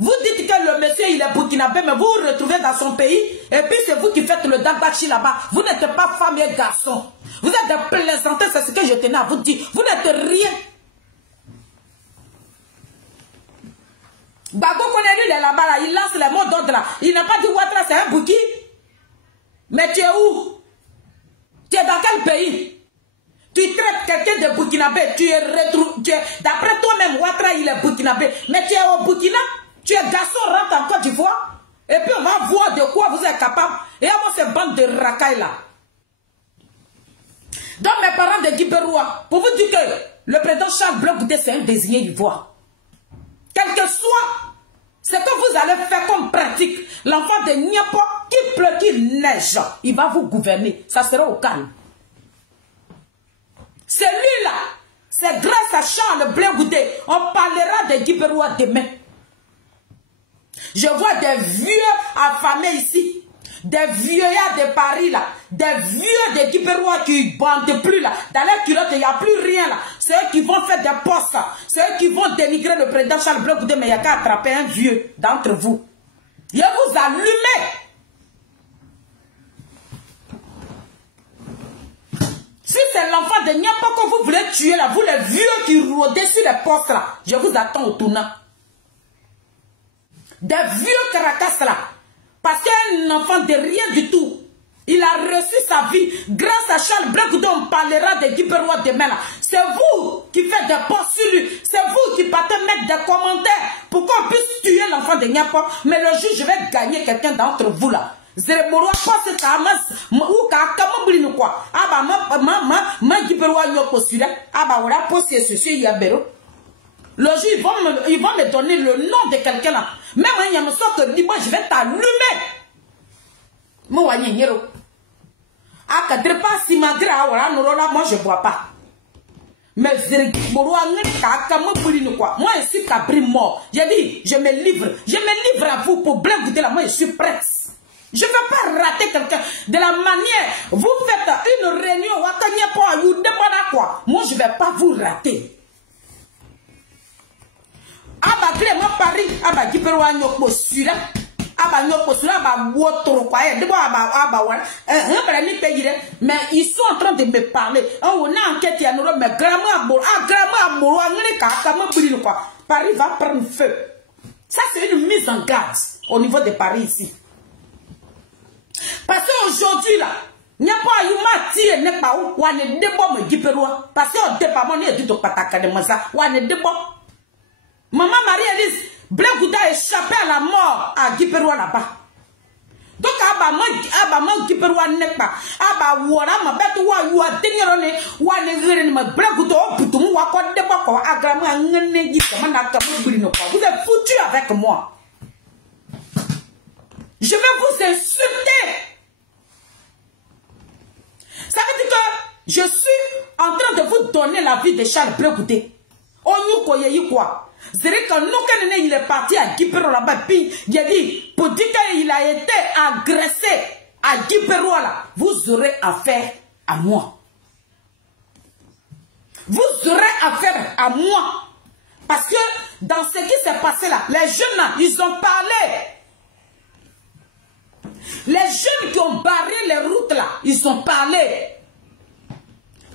Vous dites que le monsieur il est burkinabé, mais vous vous retrouvez dans son pays, et puis c'est vous qui faites le dagbachi là-bas. Vous n'êtes pas femme et garçon. Vous êtes des plaisanteurs, c'est ce que je tenais à vous dire. Vous n'êtes rien. Bago Konelu, il est là-bas, là, il lance les mots d'ordre là. Il n'a pas dit Ouattara c'est un bouki. Mais tu es où? Tu es dans quel pays? Tu traites quelqu'un de burkinabé, tu es d'après toi-même, Ouattara il est burkinabé. Mais tu es au Burkina, tu es garçon, rentre en Côte d'Ivoire. Et puis on va voir de quoi vous êtes capable. Et avant ces bandes de racailles là. Donc mes parents de Guibérois, pour vous dire que le président Charles Blé Goudé c'est un désigné d'ivoire. Quel que soit ce que vous allez faire comme pratique, l'enfant de Niapo, qui pleut, qui neige, il va vous gouverner. Ça sera au calme. C'est lui-là, c'est grâce à Charles Blé Goudé, on parlera des Guibérois demain. Je vois des vieux affamés ici, des vieillards de Paris là, des vieux de Guibérois qui ne bandent plus là, dans les culottes il n'y a plus rien là, c'est eux qui vont faire des postes, c'est eux qui vont dénigrer le président Charles Blé Goudé, mais il n'y a qu'à attraper un vieux d'entre vous. Il va vous allumer. Si c'est l'enfant de Niapo que vous voulez tuer là, vous les vieux qui rôdez sur les postes là, je vous attends au tournant. Des vieux caracas là, parce qu'un enfant de rien du tout, il a reçu sa vie. Grâce à Charles Blé Goudé, on parlera des Guibérois demain là. C'est vous qui faites des postes sur lui, c'est vous qui partez mettre des commentaires pour qu'on puisse tuer l'enfant de Niapo. Mais le jour, je vais gagner quelqu'un d'entre vous là. Zeremoro passe kamas ou kakama blinu quoi. Aba ma Guibérois nyoko sura. Aba wala poste ceci yabero. Le jour ils vont me donner le nom de quelqu'un là. Même un yamoso te dit moi je vais t'allumer. Moi nyero. Akadre pas si magra wala norola moi je bois pas. Mais Zeremoro kakama blinu quoi. Moi je suis cabri mort. J'ai dit je me livre à vous pour Blé Goudé là. Moi je suis prête. Je ne veux pas rater quelqu'un. De la manière, vous faites une réunion, moi je ne vais pas vous rater. Aba Clément Paris, Aba Guibérois Nyoko Sura, Aba Nyoko Sura, Aba Wotoro quoi, mais ils sont en train de me parler. On a enquête, mais Paris va prendre feu. Ça c'est une mise en garde au niveau de Paris ici. Parce qu'aujourd'hui là, il n'y a pas eu matière, n'est pas où, on est débat, mais Guibérois. Parce qu'on ne débat, on est dit au pataka de Maza, on est débat. Maman Marie-Élise, Blé Goudé a échappé à la mort à Guibérois là-bas. Donc, Abba, Guibérois n'est pas. Abba, Wara, ma bête, ou à Dénérone, ou à Négré, ma Blé Goudé, ou Poutou, ou à quoi débat, ou à Gramma, un négui, comme un acabou, vous êtes foutu avec moi. Je vais vous insulter. Ça veut dire que je suis en train de vous donner la vie de Charles Blé Goudé. On nous connaît quoi? C'est vrai que nous, il est parti à Guibérois là-bas. Puis il a dit, pour dire qu'il a été agressé à Guibérois là, vous aurez affaire à moi. Vous aurez affaire à moi. Parce que dans ce qui s'est passé là, les jeunes là, ils ont parlé. Les jeunes qui ont barré les routes là, ils ont parlé.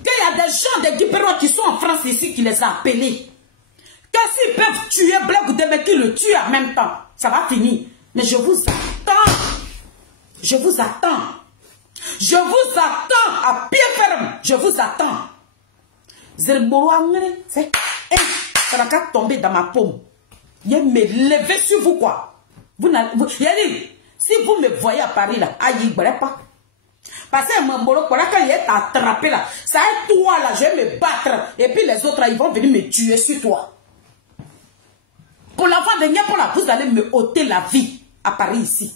Qu'il y a des gens de Guibérois qui sont en France ici qui les ont appelés. Que s'ils peuvent tuer Blé Goudé, mais qu'ils le tuent en même temps, ça va finir. Mais je vous attends. Je vous attends. Je vous attends à pied ferme. Je vous attends. Ça n'a qu'à tomber dans ma paume. Il me lever sur vous quoi. Si vous me voyez à Paris là, aïe, pas. Parce que mon moro, quand il est attrapé là, ça est toi là, je vais me battre. Et puis les autres là, ils vont venir me tuer sur toi. Pour l'enfant de Niapo là, vous allez me ôter la vie à Paris ici.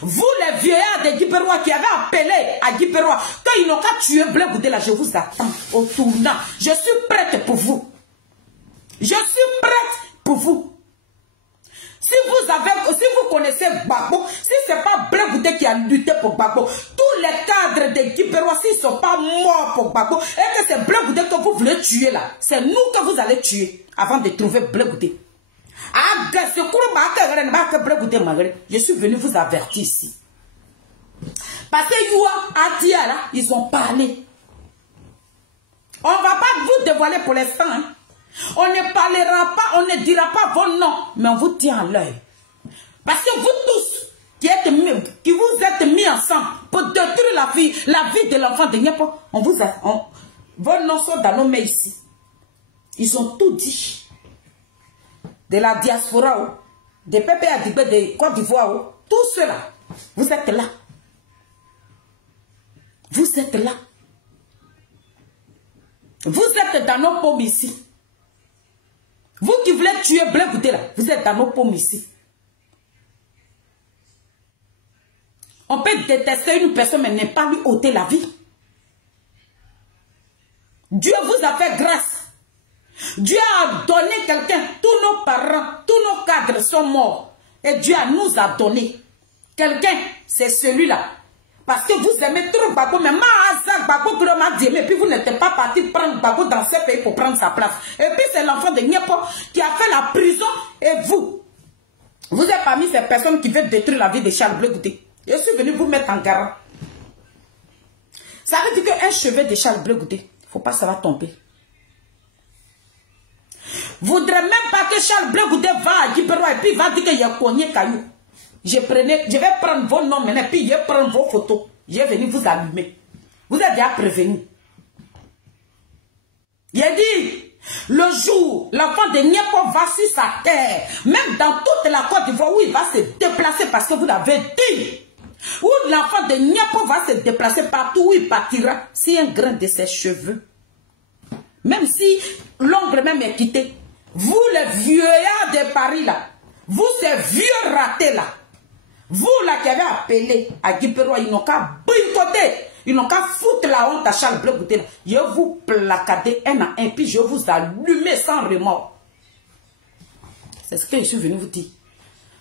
Vous les vieillards de Guibérois qui avaient appelé à Guibérois, quand ils n'ont qu'à tuer Blé Goudé là, je vous attends au tournant. Je suis prête pour vous. Je suis prête pour vous. Si vous connaissez Gbagbo, si ce n'est pas Blé Goudé qui a lutté pour Gbagbo, tous les cadres de Guibérois, s'ils ne sont pas morts pour Gbagbo, et que c'est Blé Goudé que vous voulez tuer là, c'est nous que vous allez tuer avant de trouver Blé Goudé. Je suis venu vous avertir ici. Parce que Youa, Adia là, ils ont parlé. On ne va pas vous dévoiler pour l'instant. Hein. On ne parlera pas, on ne dira pas vos noms, mais on vous tient à l'œil. Parce que vous tous qui vous êtes mis ensemble pour détruire la vie de l'enfant de Niapo, vos noms sont dans nos mains ici. Ils ont tout dit. De la diaspora, des Pépé Adibé, de Côte d'Ivoire, tout cela, vous êtes là. Vous êtes là. Vous êtes dans nos paumes ici. Vous qui voulez tuer Blé Goudé là, vous êtes dans nos paumes ici. On peut détester une personne, mais ne pas lui ôter la vie. Dieu vous a fait grâce. Dieu a donné quelqu'un. Tous nos parents, tous nos cadres sont morts. Et Dieu nous a donné quelqu'un. C'est celui-là. Parce que vous aimez trop Gbagbo, mais Gbagbo et puis vous n'êtes pas parti prendre Gbagbo dans ce pays pour prendre sa place. Et puis c'est l'enfant de Niapo qui a fait la prison. Et vous êtes parmi ces personnes qui veulent détruire la vie de Charles Blé Goudé. Je suis venu vous mettre en garde. Ça veut dire qu'un cheveu de Charles Blé Goudé, il ne faut pas que ça va tomber. Vous ne voudrez même pas que Charles Blé Goudé va à Guibérois et puis va dire qu'il y a cogné caillou. Je vais prendre vos noms maintenant, puis je vais prendre vos photos. Je vais venir vous allumer. Vous êtes déjà prévenus. J'ai dit, le jour, l'enfant de Niapo va sur sa terre, même dans toute la Côte d'Ivoire où il va se déplacer parce que vous l'avez dit, où l'enfant de Niapo va se déplacer partout où il partira, si un grain de ses cheveux, même si l'ongle même est quitté, vous les vieillards de Paris là, vous ces vieux ratés là, vous là qui avez appelé à Guibérois, ils n'ont qu'à boycotter, ils n'ont qu'à foutre la honte à Charles Blé Goudé. Je vais vous placader un à un, puis je vais vous allumer sans remords. C'est ce que je suis venu vous dire.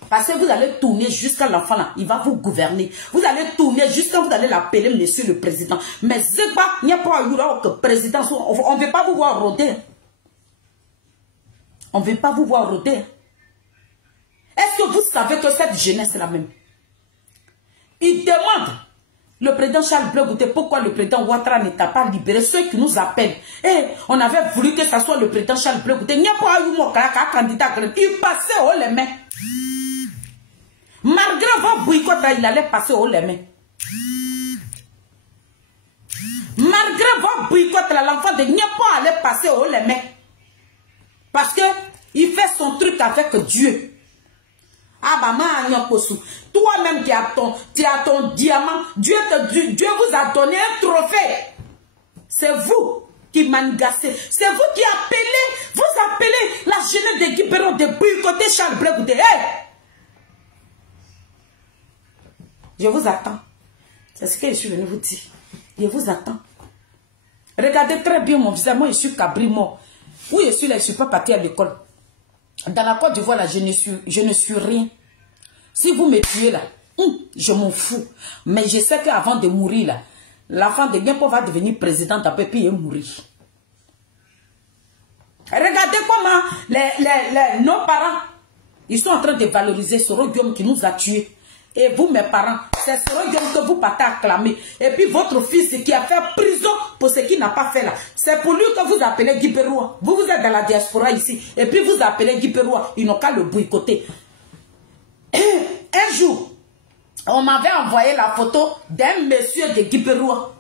Parce que vous allez tourner jusqu'à l'enfant là, il va vous gouverner. Vous allez tourner jusqu'à vous allez l'appeler monsieur le président. Mais Zegba, il n'y a pas que président, on ne veut pas vous voir rôder. On ne veut pas vous voir rôder. Est-ce que vous savez que cette jeunesse est la même? Il demande, le président Charles Blé Goudé, pourquoi le président Ouattara ne t'a pas libéré ceux qui nous appellent. Et on avait voulu que ce soit le président Charles Blé Goudé. Il n'y a pas eu mon candidat. Il passait haut les mains. Malgré vos boycotts, il allait passer haut les mains. Malgré vos boycotts, l'enfant de Niapo allait passer haut les mains. Parce que il fait son truc avec Dieu. Ah maman, toi-même tu as ton diamant, Dieu vous a donné un trophée. C'est vous qui mangassez. C'est vous qui appelez la jeunesse de Guibérois de boycotter Charles Blé Goudé. Hey! Je vous attends. C'est ce que je suis venu vous dire. Je vous attends. Regardez très bien mon visage. Moi, je suis cabri mort. Où je suis là, je ne suis pas parti à l'école. Dans la Côte d'Ivoire, là, je ne suis rien. Si vous me tuez, là, je m'en fous. Mais je sais qu'avant de mourir, là, l'enfant de Niapo va devenir président d'Apé, puis il va mourir. Regardez comment nos parents, ils sont en train de valoriser ce royaume qui nous a tués. Et vous, mes parents, c'est ce royaume que vous partez acclamer. Et puis votre fils qui a fait prison pour ce qu'il n'a pas fait là. C'est pour lui que vous appelez Guibérois. Vous êtes dans la diaspora ici. Et puis vous appelez Guibérois. Ils n'ont qu'à le boycotter. Un jour, on m'avait envoyé la photo d'un monsieur de Guibérois.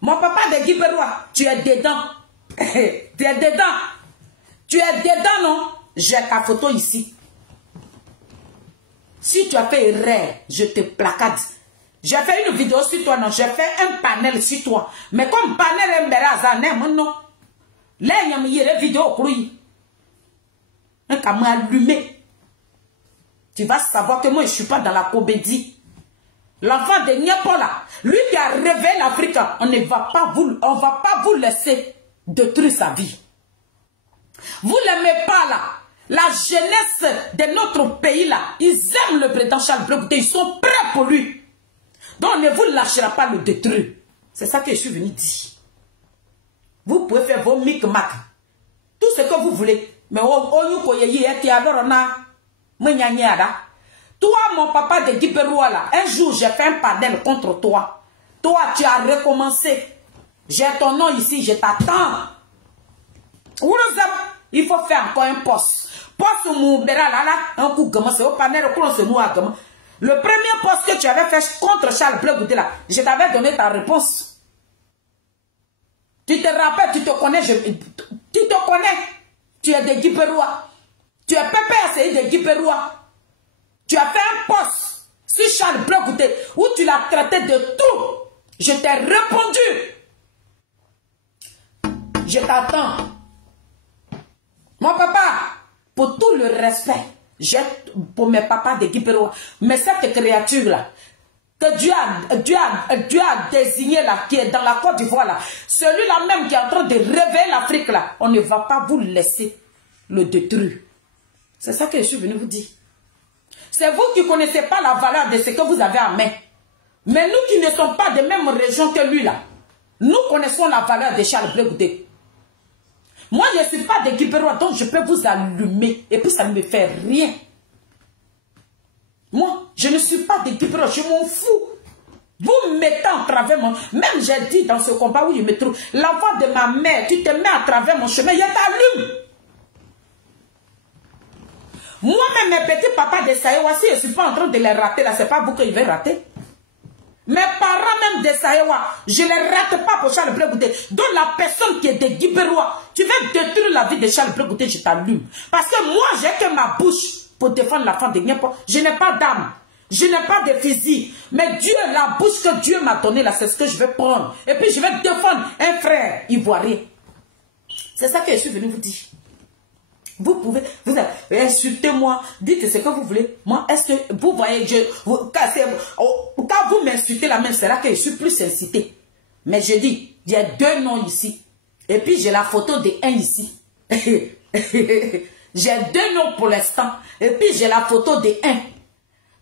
Mon papa de Guibérois, tu es dedans. Tu es dedans. Tu es dedans, non? J'ai ta photo ici. Si tu as fait erreur, je te placade. J'ai fait une vidéo sur toi, non? J'ai fait un panel sur toi. Mais comme panel est mberazané, non? Là, il y a une vidéo pour lui. Un caméra allumé. Tu vas savoir que moi, je ne suis pas dans la comédie. L'enfant de Niapo là, lui qui a rêvé l'Afrique, on ne va pas vous laisser détruire sa vie. Vous ne l'aimez pas là. La jeunesse de notre pays là, ils aiment le président Charles Blé Goudé, ils sont prêts pour lui. Donc on ne vous lâchera pas le détruire. C'est ça que je suis venu dire. Vous pouvez faire vos micmacs, tout ce que vous voulez. Mais toi, mon papa de Guiperoua là, un jour j'ai fait un panel contre toi. Toi, tu as recommencé. J'ai ton nom ici, je t'attends. Il faut faire encore un poste. Poste Moubera là, un coup gamin, c'est au panel, c'est nous à gamin. Le premier poste que tu avais fait contre Charles Blé Goudé là, je t'avais donné ta réponse. Tu te rappelles, tu te connais, tu te connais. Tu es de Guiperoua. Tu es Pépé Asséi de Guiperoua. Tu as fait un poste sur Charles Blé Goudé où tu l'as traité de tout. Je t'ai répondu. Je t'attends. Mon papa, pour tout le respect, pour mes papas de Guiperoua, mais cette créature-là, que Dieu a désigné là, qui est dans la Côte d'Ivoire là, celui-là même qui est en train de réveiller l'Afrique là, on ne va pas vous laisser le détruire. C'est ça que je suis venu vous dire. C'est vous qui ne connaissez pas la valeur de ce que vous avez en main. Mais nous qui ne sommes pas des mêmes régions que lui là, nous connaissons la valeur de Charles Blé Goudé. Moi, je ne suis pas de Guiperoua, donc je peux vous allumer. Et puis, ça ne me fait rien. Moi, je ne suis pas de Guiperoua, je m'en fous. Vous me mettez en travers mon... Même j'ai dit dans ce combat où je me trouve, l'enfant de ma mère, tu te mets à travers mon chemin, je t'allume. Moi-même, mes petits papas de Saïwa, si je ne suis pas en train de les rater, là, c'est pas vous qu'ils vont rater. Mes parents même de Saïwa, je ne les rate pas pour Charles Blé Goudé. Donc la personne qui est de Guiperoua, tu veux détruire la vie de Charles Blé Goudé, je t'allume. Parce que moi, j'ai que ma bouche pour défendre la femme de n'importe. Je n'ai pas d'âme. Je n'ai pas de physique. Mais Dieu, la bouche que Dieu m'a donnée, là, c'est ce que je vais prendre. Et puis je vais défendre un frère ivoirien. C'est ça que je suis venu vous dire. Vous pouvez, vous insultez moi, dites ce que vous voulez. Moi, est-ce que vous voyez, quand vous m'insultez la même, c'est là que je suis plus incité. Mais je dis, il y a deux noms ici. Et puis j'ai la photo de un ici. J'ai deux noms pour l'instant. Et puis j'ai la photo de un.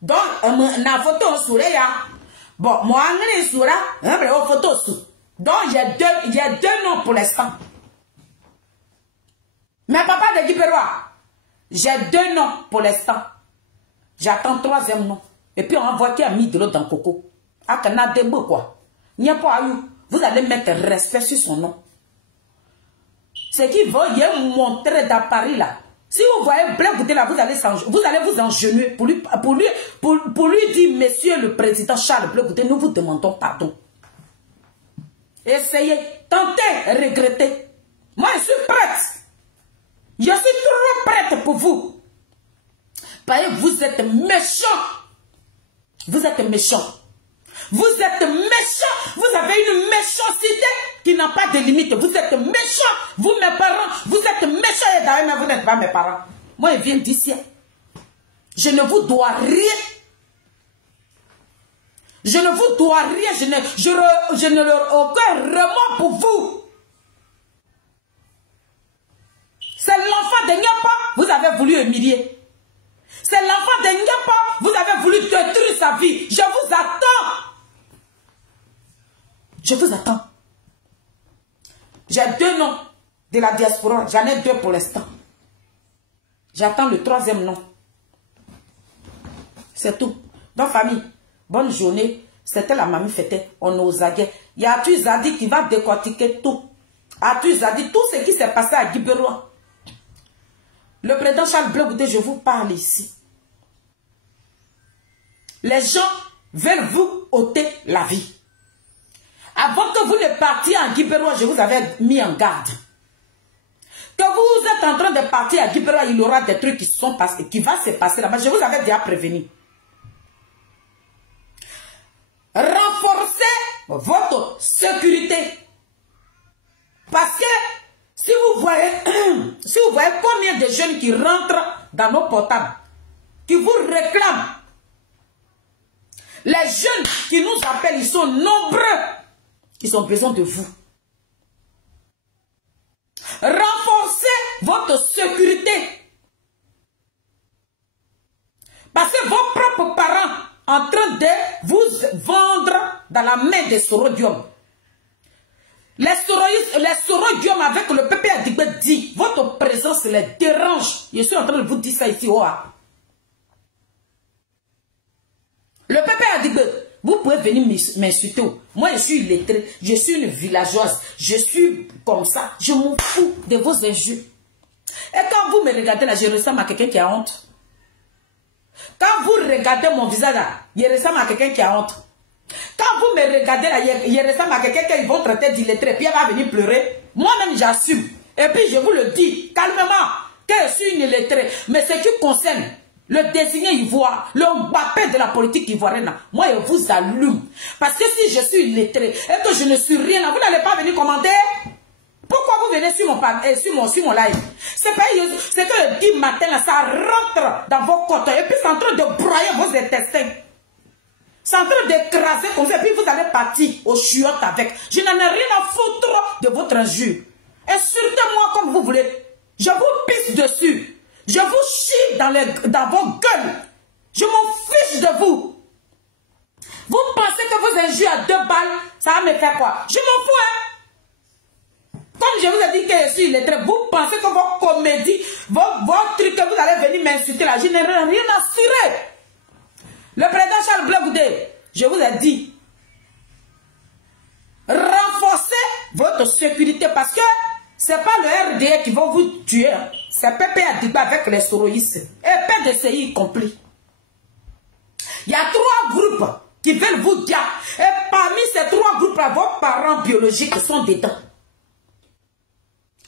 Donc, la photo sur là. Bon, moi, sur là, la photo sur. Donc, il y a deux noms pour l'instant. Mais papa de Guiperoua, j'ai deux noms pour l'instant. J'attends troisième nom. Et puis on voit qu'il y a mis de l'eau dans Coco. Ah, qu'on a des beaux quoi. Vous allez mettre respect sur son nom. C'est qu'il va y montrer dans Paris là. Si vous voyez Blé Goudé là, vous allez vous engenouiller pour lui dire, monsieur le président Charles Blé Goudé, nous vous demandons pardon. Essayez, tentez, regrettez. Moi, je suis prête. Je suis trop prête pour vous. Parce que vous êtes méchants. Vous êtes méchants. Vous êtes méchants. Vous avez une méchanceté qui n'a pas de limite. Vous êtes méchants. Vous, mes parents, vous êtes méchants. Et d'ailleurs, mais vous n'êtes pas mes parents. Moi, je viens d'ici. Je ne vous dois rien. Je ne vous dois rien. Je ne leur aucun remords pour vous. C'est l'enfant de Nyapa, vous avez voulu humilier. C'est l'enfant de Nyapa, vous avez voulu détruire sa vie. Je vous attends. Je vous attends. J'ai deux noms de la diaspora. J'en ai deux pour l'instant. J'attends le troisième nom. C'est tout. Donc, famille, bonne journée. C'était la mamie fêtait. On est aux aguets. Il y a Atu Zadi qui va décortiquer tout. Atu Zadi, tout ce qui s'est passé à Guiperoua. Le président Charles Blé Goudé, je vous parle ici. Les gens veulent vous ôter la vie. Avant que vous ne partiez en Guiperoua, je vous avais mis en garde. Que vous êtes en train de partir à Guiperoua, il y aura des trucs qui sont passés, qui vont se passer là-bas. Je vous avais déjà prévenu. Renforcez votre sécurité. Parce que si vous voyez combien de jeunes qui rentrent dans nos portables, qui vous réclament, les jeunes qui nous appellent, ils sont nombreux, ils ont besoin de vous. Renforcez votre sécurité. de vous vendre dans la main des sorodium. Les sorodium avec le peuple Adigbe dit, votre présence les dérange. Je suis en train de vous dire ça ici. Le peuple Adigbe, vous pouvez venir m'insulter. Moi, je suis illettrée, je suis une villageoise, je suis comme ça. Je m'en fous de vos injures. Et quand vous me regardez là, je ressemble à quelqu'un qui a honte. Quand vous regardez mon visage là, je ressemble à quelqu'un qui a honte. Quand vous me regardez là, je ressemble à quelqu'un qui vont traiter d'illettré, puis elle va venir pleurer. Moi-même, j'assume. Et puis, je vous le dis, calmement, que je suis une illettrée. Mais ce qui concerne le désigné ivoire, le Mbappé de la politique ivoirienne, moi, je vous allume. Parce que si je suis illettré et que je ne suis rien là, vous n'allez pas venir commenter. Pourquoi vous venez sur mon live? C'est pas ce que le 10 matin là, ça rentre dans vos côtes et puis c'est en train de broyer vos intestins. C'est en train d'écraser comme ça et puis vous allez partir au chiottes avec. Je n'en ai rien à foutre de votre injure. Insultez-moi comme vous voulez. Je vous pisse dessus. Je vous chie dans vos gueules. Je m'en fiche de vous. Vous pensez que vos injures à 2 balles, ça va me faire quoi? Je m'en fous, hein? Comme je vous ai dit que je suis illettré, vous pensez que vos comédies, vos trucs que vous allez venir m'insulter là, je n'ai rien assuré. Le président Charles Blé Goudé, je vous ai dit, renforcez votre sécurité parce que ce n'est pas le RDA qui va vous tuer. C'est Pépé Adigbe avec les soroïstes et PDCI compris. Il y a 3 groupes qui veulent vous dire. Et parmi ces 3 groupes-là, vos parents biologiques sont dedans.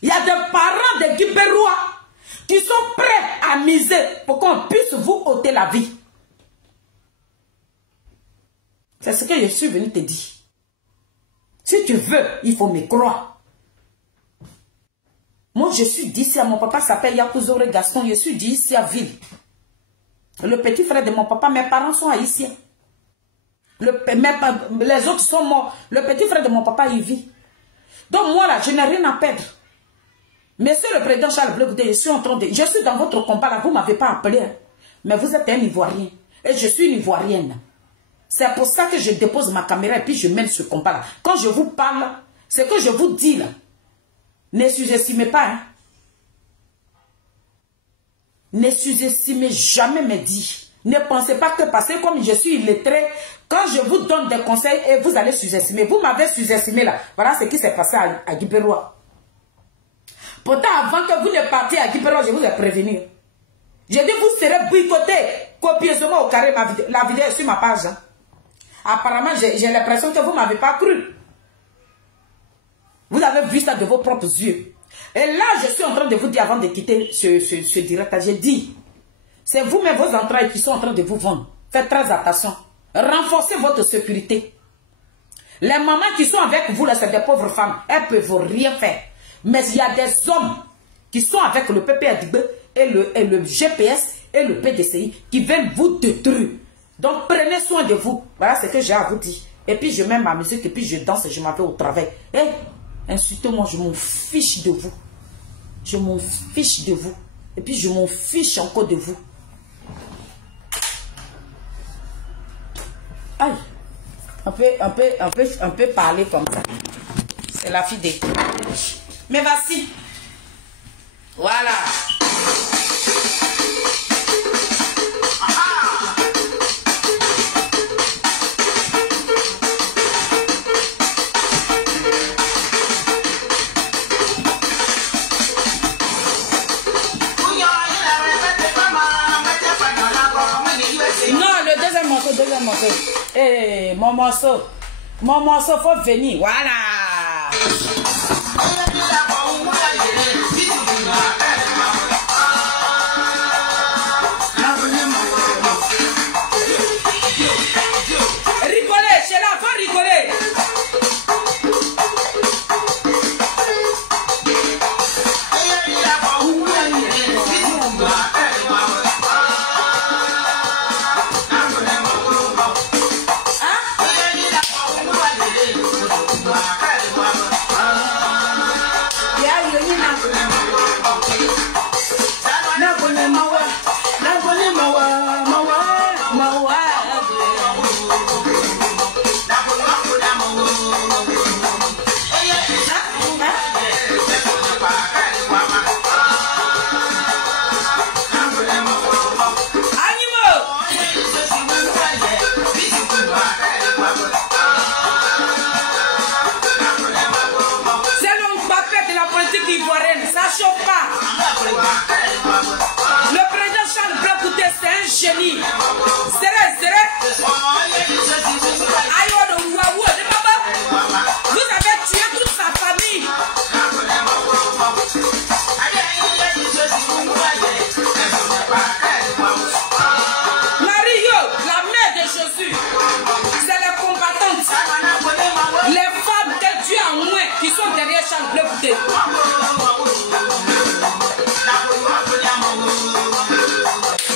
Il y a des parents de Guibérois qui sont prêts à miser pour qu'on puisse vous ôter la vie. C'est ce que je suis venu te dire. Si tu veux, il faut me croire. Moi, je suis d'ici à mon papa s'appelle Yakouzore Gaston. Je suis d'ici à Ville. Le petit frère de mon papa, mes parents sont haïtiens. Les autres sont morts. Le petit frère de mon papa, il vit. Donc moi, là, je n'ai rien à perdre. Monsieur le président Charles Blé Goudé, je suis dans votre combat là, vous ne m'avez pas appelé. Hein. Mais vous êtes un Ivoirien. Et je suis une Ivoirienne. C'est pour ça que je dépose ma caméra et puis je mène ce combat là. Quand je vous parle, ce que je vous dis là, ne sous-estimez pas. Hein. Ne sous-estimez jamais mes dits. Ne pensez pas que parce que comme je suis illettré, quand je vous donne des conseils et vous allez sous-estimer. Vous m'avez sous-estimé là. Voilà ce qui s'est passé à Guibérois. Pourtant, avant que vous ne partiez à Guibérois, je vous ai prévenu. J'ai dit vous serez boycotté copieusement au carré. La vidéo est sur ma page. Hein. Apparemment, j'ai l'impression que vous ne m'avez pas cru. Vous avez vu ça de vos propres yeux. Et là, je suis en train de vous dire avant de quitter ce direct, j'ai dit, c'est vous-même vos entrailles qui sont en train de vous vendre. Faites très attention. Renforcez votre sécurité. Les mamans qui sont avec vous, là, c'est des pauvres femmes. Elles ne peuvent rien faire. Mais il y a des hommes qui sont avec le PP Adigbe et le GPS et le PDCI qui veulent vous détruire. Donc prenez soin de vous. Voilà ce que j'ai à vous dire. Et puis je mets ma musique et puis je danse et je m'en vais au travail. Hey, insultez-moi, je m'en fiche de vous. Je m'en fiche de vous. Et puis je m'en fiche encore de vous. Aïe. On peut parler comme ça. C'est la fille des... Mais voici. Voilà. Non, le deuxième morceau. Eh, mon morceau, faut venir. Voilà. Rigoler, c'est là, faut rigoler. Hein? Le président Charles Blé Bouté, c'est un génie. Vous avez tué toute sa famille. Marie, la mère de Jésus, c'est les combattantes, les femmes de Dieu en moins qui sont derrière Charles Blé Bouté.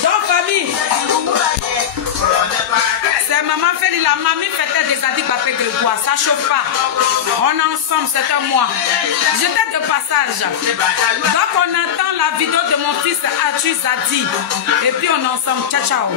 Donc famille, c'est maman Feli, la mamie fêtait des adicts Papé Grégoire, ça chauffe pas. On est ensemble, c'est un mois. J'étais de passage. Donc on entend la vidéo de mon fils Arthur Zadi. Et puis on est ensemble. Ciao, ciao.